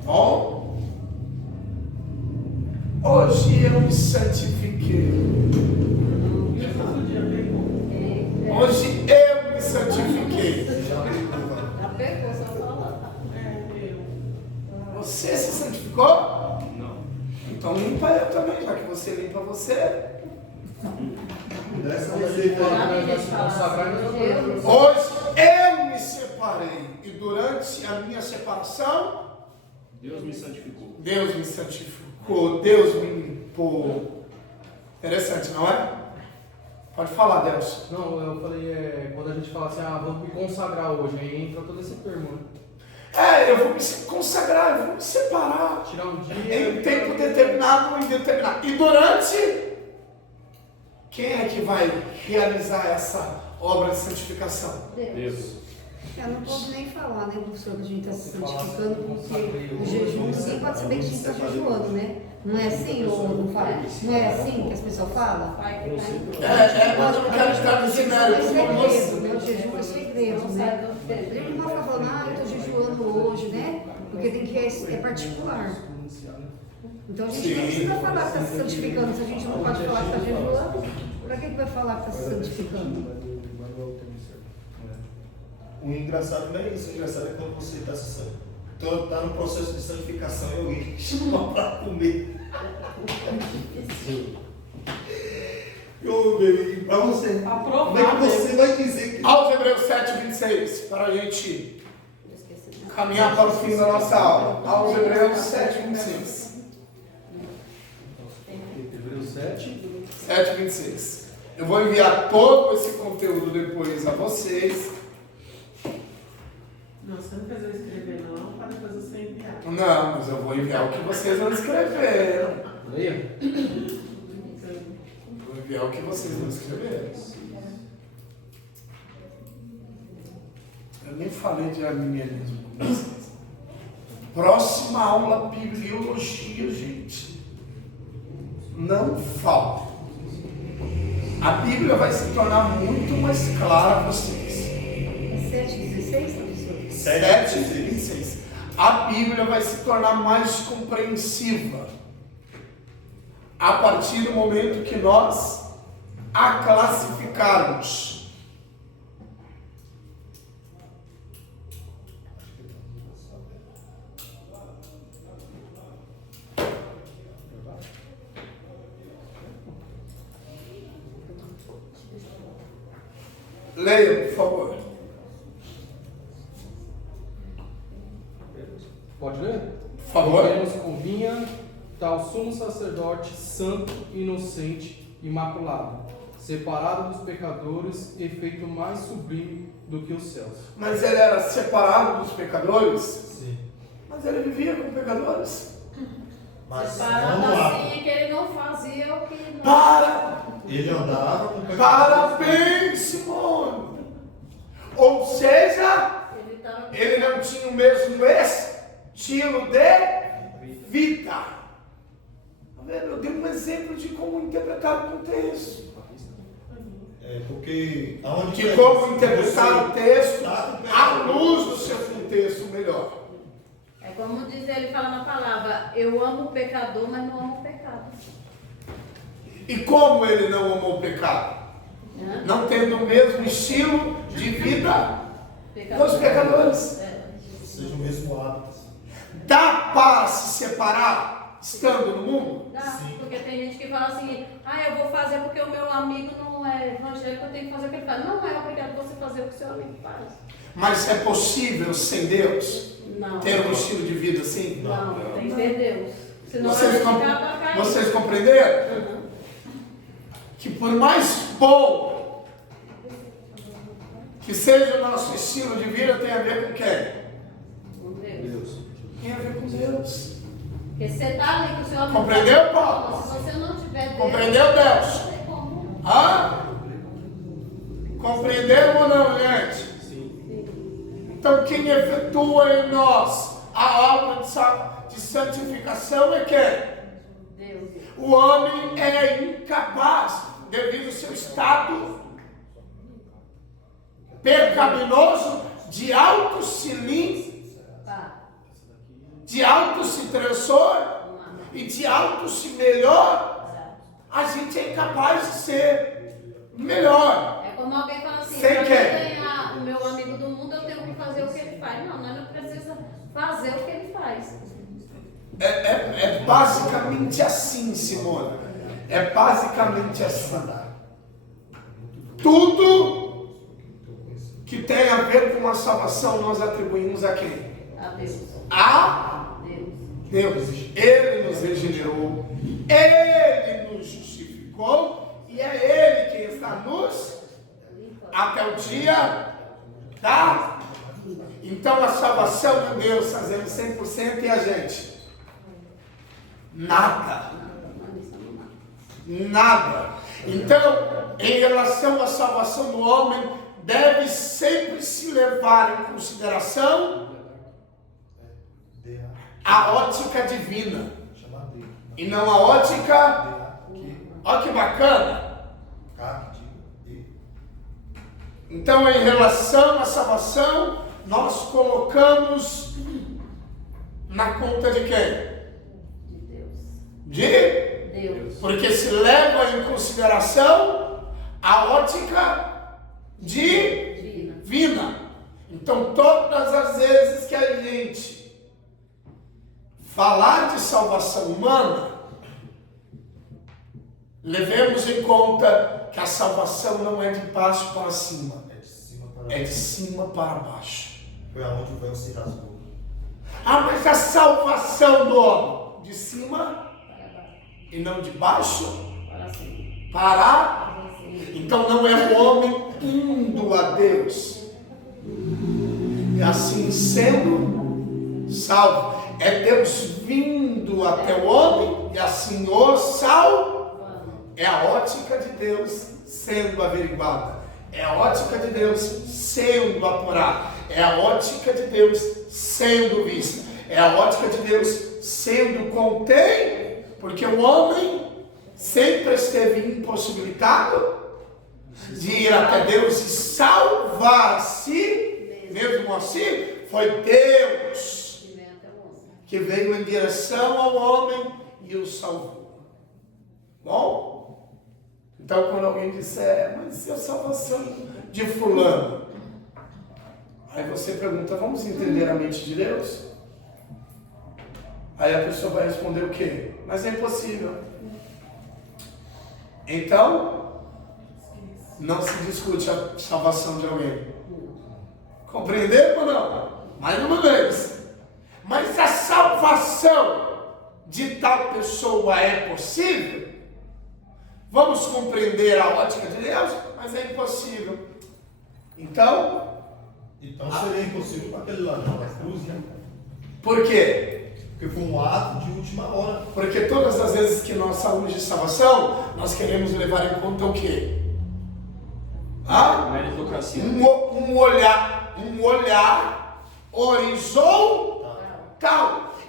Bom, hoje eu me santifiquei. Hoje eu me santifiquei. Já pegou, só falar. Você se santificou? Não. Então limpa eu também, já que você limpa você. Dessa Quando a vez gente fala Já que me nós deixa vamos se falar consagrar, nós sobre vamos Deus. Hoje eu me separei. E durante a minha separação, Deus me santificou. Deus me santificou, Deus me limpou. Interessante, não é? Pode falar, Deus. Não, eu falei, quando a gente fala assim, vamos me consagrar hoje, aí entra todo esse termo, né? Eu vou me consagrar, eu vou me separar. Tirar um dia. Em tempo determinado ou indeterminado. E durante, quem é que vai realizar essa obra de santificação? Deus. Eu não posso nem falar, né, professor, que a gente está se santificando, porque o jejum sim pode saber que a gente está jejuando, né? Não é assim, ou não fala? Não é assim que as pessoas falam? Pai que tá em Mas eu não quero estar nesse mérito como segredo, você. né? O jejum é segredo, né? A gente não vai falando, eu estou jejuando hoje, né? Porque tem que é particular. Então a gente não precisa falar que está se santificando, se a gente não pode falar que está jejuando, para que vai falar que está se santificando? O engraçado não é isso, o engraçado é quando você está no processo de santificação e alguém te chama para comer. Para você. Como é que você vai dizer que. Aos Hebreus 7:26, para a gente caminhar para o fim da nossa aula. Aos Hebreus 7:26. Hebreus 7. 7:26. Eu vou enviar todo esse conteúdo depois a vocês. Não, você não precisa escrever não, para depois você enviar. Não, mas eu vou enviar o que vocês não escreveram. Leia. Vou enviar o que vocês não escreveram. Eu nem falei de arminianismo com vocês. Próxima aula, bibliologia, gente. Não falta. A Bíblia vai se tornar muito mais clara a vocês. É 7,16, professor? 7:26. A Bíblia vai se tornar mais compreensiva a partir do momento que nós a classificarmos. Leia, por favor. Pode ler? Por favor. Porque nos convinha tal sumo sacerdote santo, inocente, imaculado, separado dos pecadores e feito mais sublime do que os céus. Mas ele era separado dos pecadores? Sim. Mas ele vivia com pecadores. Mas Separado não lá. assim é que ele não fazia o que não. Para! Ele andava com pecadores. Parabéns, Simone! Ou seja, Ele tava. ele não tinha o mesmo estilo de vida. Tá vendo? Eu dei um exemplo de como interpretar o texto. Porque aonde De como interpretar o você texto tá com à pecadores, luz do seu contexto melhor. É como diz ele fala na palavra, eu amo o pecador, mas não amo o pecado. E como ele não amou o pecado? Né? Não tendo o mesmo estilo de vida dos pecadores. seja o mesmo hábito. Dá para se separar estando no mundo? Dá, Sim. porque tem gente que fala assim, eu vou fazer porque o meu amigo não é evangélico, eu tenho que fazer o que ele faz. Não é obrigado você fazer o que o seu amigo faz. Mas é possível sem Deus Não. ter um estilo de vida assim? Não, tem que ter Deus. Senão Vocês, vai ficar pra cair. vocês compreenderam? Uhum. Que por mais bom que seja o nosso estilo de vida, tem a ver com quem? Com Deus. Tem a ver com Deus. Porque você tá ali com o seu amigo. Compreendeu, Paulo? Se você não tiver Deus, Compreendeu, Deus? não tem como. Hã? Compreenderam ou não, gente? Então, quem efetua em nós a obra de santificação é quem? Deus. O homem é incapaz, devido ao seu estado pecaminoso, de auto se limpar, de auto se transformar e de auto se melhor. A gente é incapaz de ser melhor. É como alguém fala assim, Sem para quem? ganhar o meu amigo do mundo, eu tenho que fazer o que ele faz. Não, nós não precisamos fazer o que ele faz. É basicamente assim, Simone. É basicamente assim. Tudo que tem a ver com a salvação nós atribuímos a quem? A Deus. A Deus. Deus. Ele nos regenerou, Ele nos justificou e é Ele quem está nos até o dia da. Então a salvação de Deus fazendo 100% e a gente? Nada. Nada. Então, em relação à salvação do homem, deve sempre se levar em consideração a ótica divina e não a ótica. Olha que bacana. Então, em relação à salvação, nós colocamos na conta de quem? De Deus. De? Deus. Porque se leva em consideração a ótica divina. Então, todas as vezes que a gente falar de salvação humana, levemos em conta que a salvação não é de baixo para cima, é de cima para baixo. Foi aonde o véu se rasgou. Mas a salvação do homem, de cima e não de baixo para. Então não é o homem indo a Deus, e assim sendo salvo. É Deus vindo até o homem e assim o salvo. É a ótica de Deus sendo averiguada. É a ótica de Deus sendo apurada. É a ótica de Deus sendo vista. É a ótica de Deus sendo contém, porque o homem sempre esteve impossibilitado de ir até Deus e salvar a si, mesmo assim, foi Deus que veio em direção ao homem e o salvou. Bom? Então, quando alguém disser, mas e a salvação de fulano? Aí você pergunta, vamos entender a mente de Deus? Aí a pessoa vai responder o quê? Mas é impossível. Então, não se discute a salvação de alguém. Compreenderam ou não? Mais uma vez. Mas a salvação de tal pessoa é possível? Vamos compreender a ótica de Deus, mas é impossível. Então seria impossível para aquele ladrão da cruz, né? Por quê? Porque foi um ato de última hora. Porque todas as vezes que nós falamos de salvação, nós queremos levar em conta o quê? Meritocracia. Um olhar horizontal.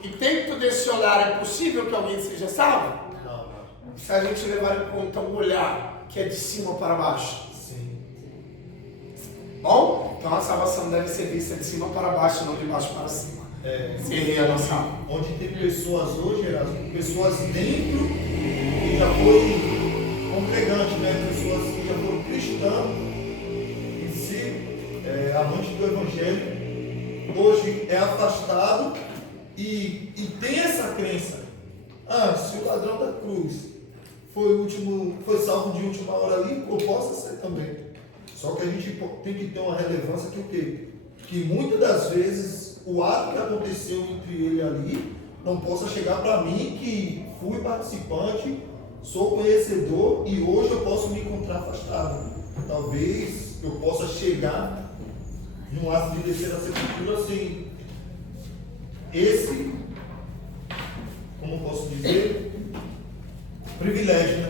E dentro desse olhar é possível que alguém seja salvo? Não. Se a gente levar em conta um olhar que é de cima para baixo. Sim. Bom? Então a salvação deve ser vista de cima para baixo, não de baixo para cima. Seria a nossa alma. Onde tem pessoas hoje, Erasmo, pessoas dentro que já foi congregante, né? Pessoas que já foram cristãos, em si, amante do Evangelho, hoje é afastado e tem essa crença. Se o ladrão da cruz foi salvo de última hora ali, eu posso ser também. Só que a gente tem que ter uma relevância que o quê? Que muitas das vezes o ato que aconteceu entre ele ali não possa chegar para mim que fui participante, sou conhecedor e hoje eu posso me encontrar afastado. Talvez eu possa chegar num ato de descer da sepultura assim. Esse, como posso dizer, privilégio, né?